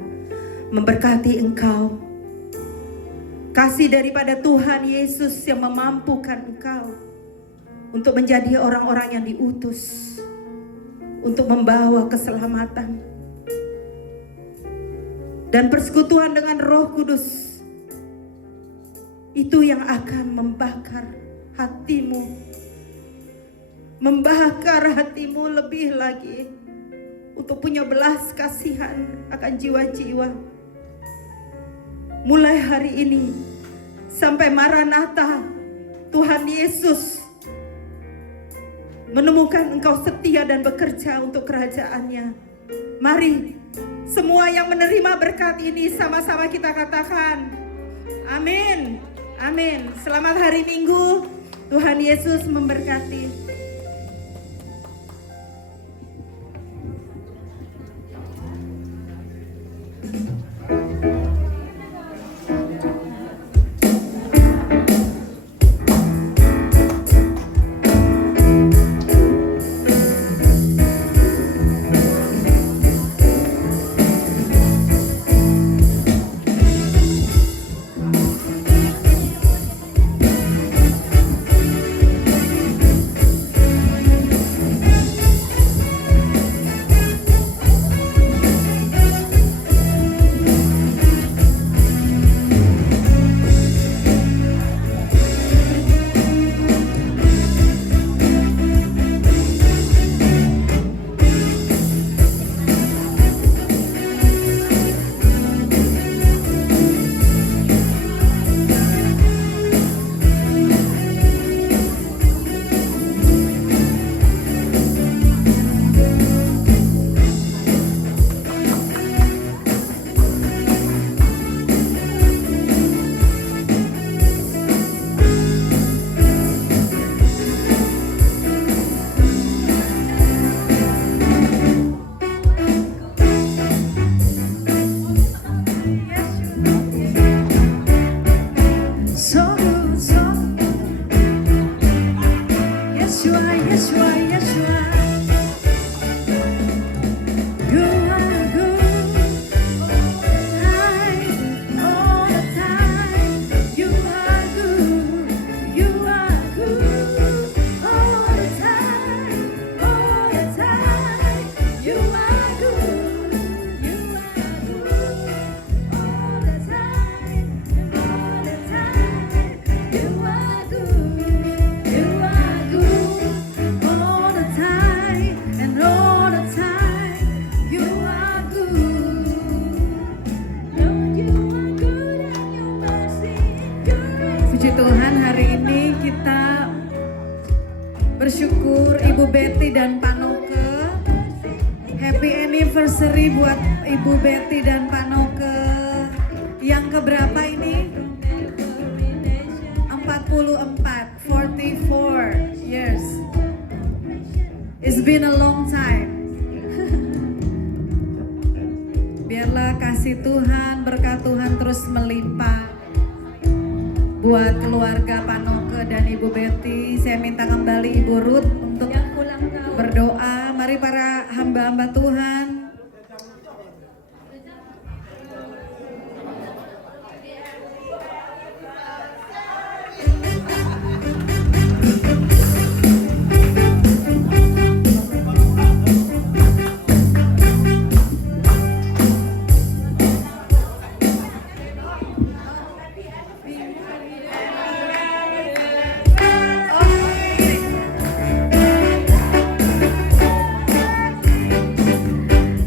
memberkati engkau. Kasih daripada Tuhan Yesus yang memampukan engkau untuk menjadi orang-orang yang diutus untuk membawa keselamatan. Dan persekutuan dengan Roh Kudus itu yang akan membakar hatimu, membakar hatimu lebih lagi untuk punya belas kasihan akan jiwa-jiwa. Mulai hari ini sampai Maranatha, Tuhan Yesus menemukan engkau setia dan bekerja untuk kerajaan-Nya. Mari semua yang menerima berkat ini sama-sama kita katakan amin. Amin. Selamat hari Minggu. Tuhan Yesus memberkati. Tuhan, hari ini kita bersyukur Ibu Betty dan Pak Noke. Happy anniversary buat Ibu Betty dan Pak Noke. Yang keberapa ini? 44 years. It's been a long time. Biarlah biarlah kasih Tuhan, berkat Tuhan terus melimpah. Buat keluarga Panoke dan Ibu Betty, saya minta kembali Ibu Ruth untuk berdoa. Mari para hamba-hamba Tuhan.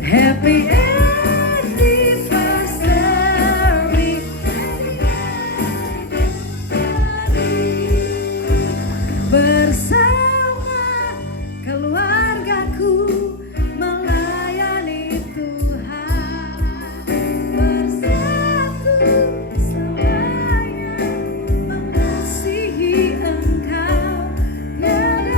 Happy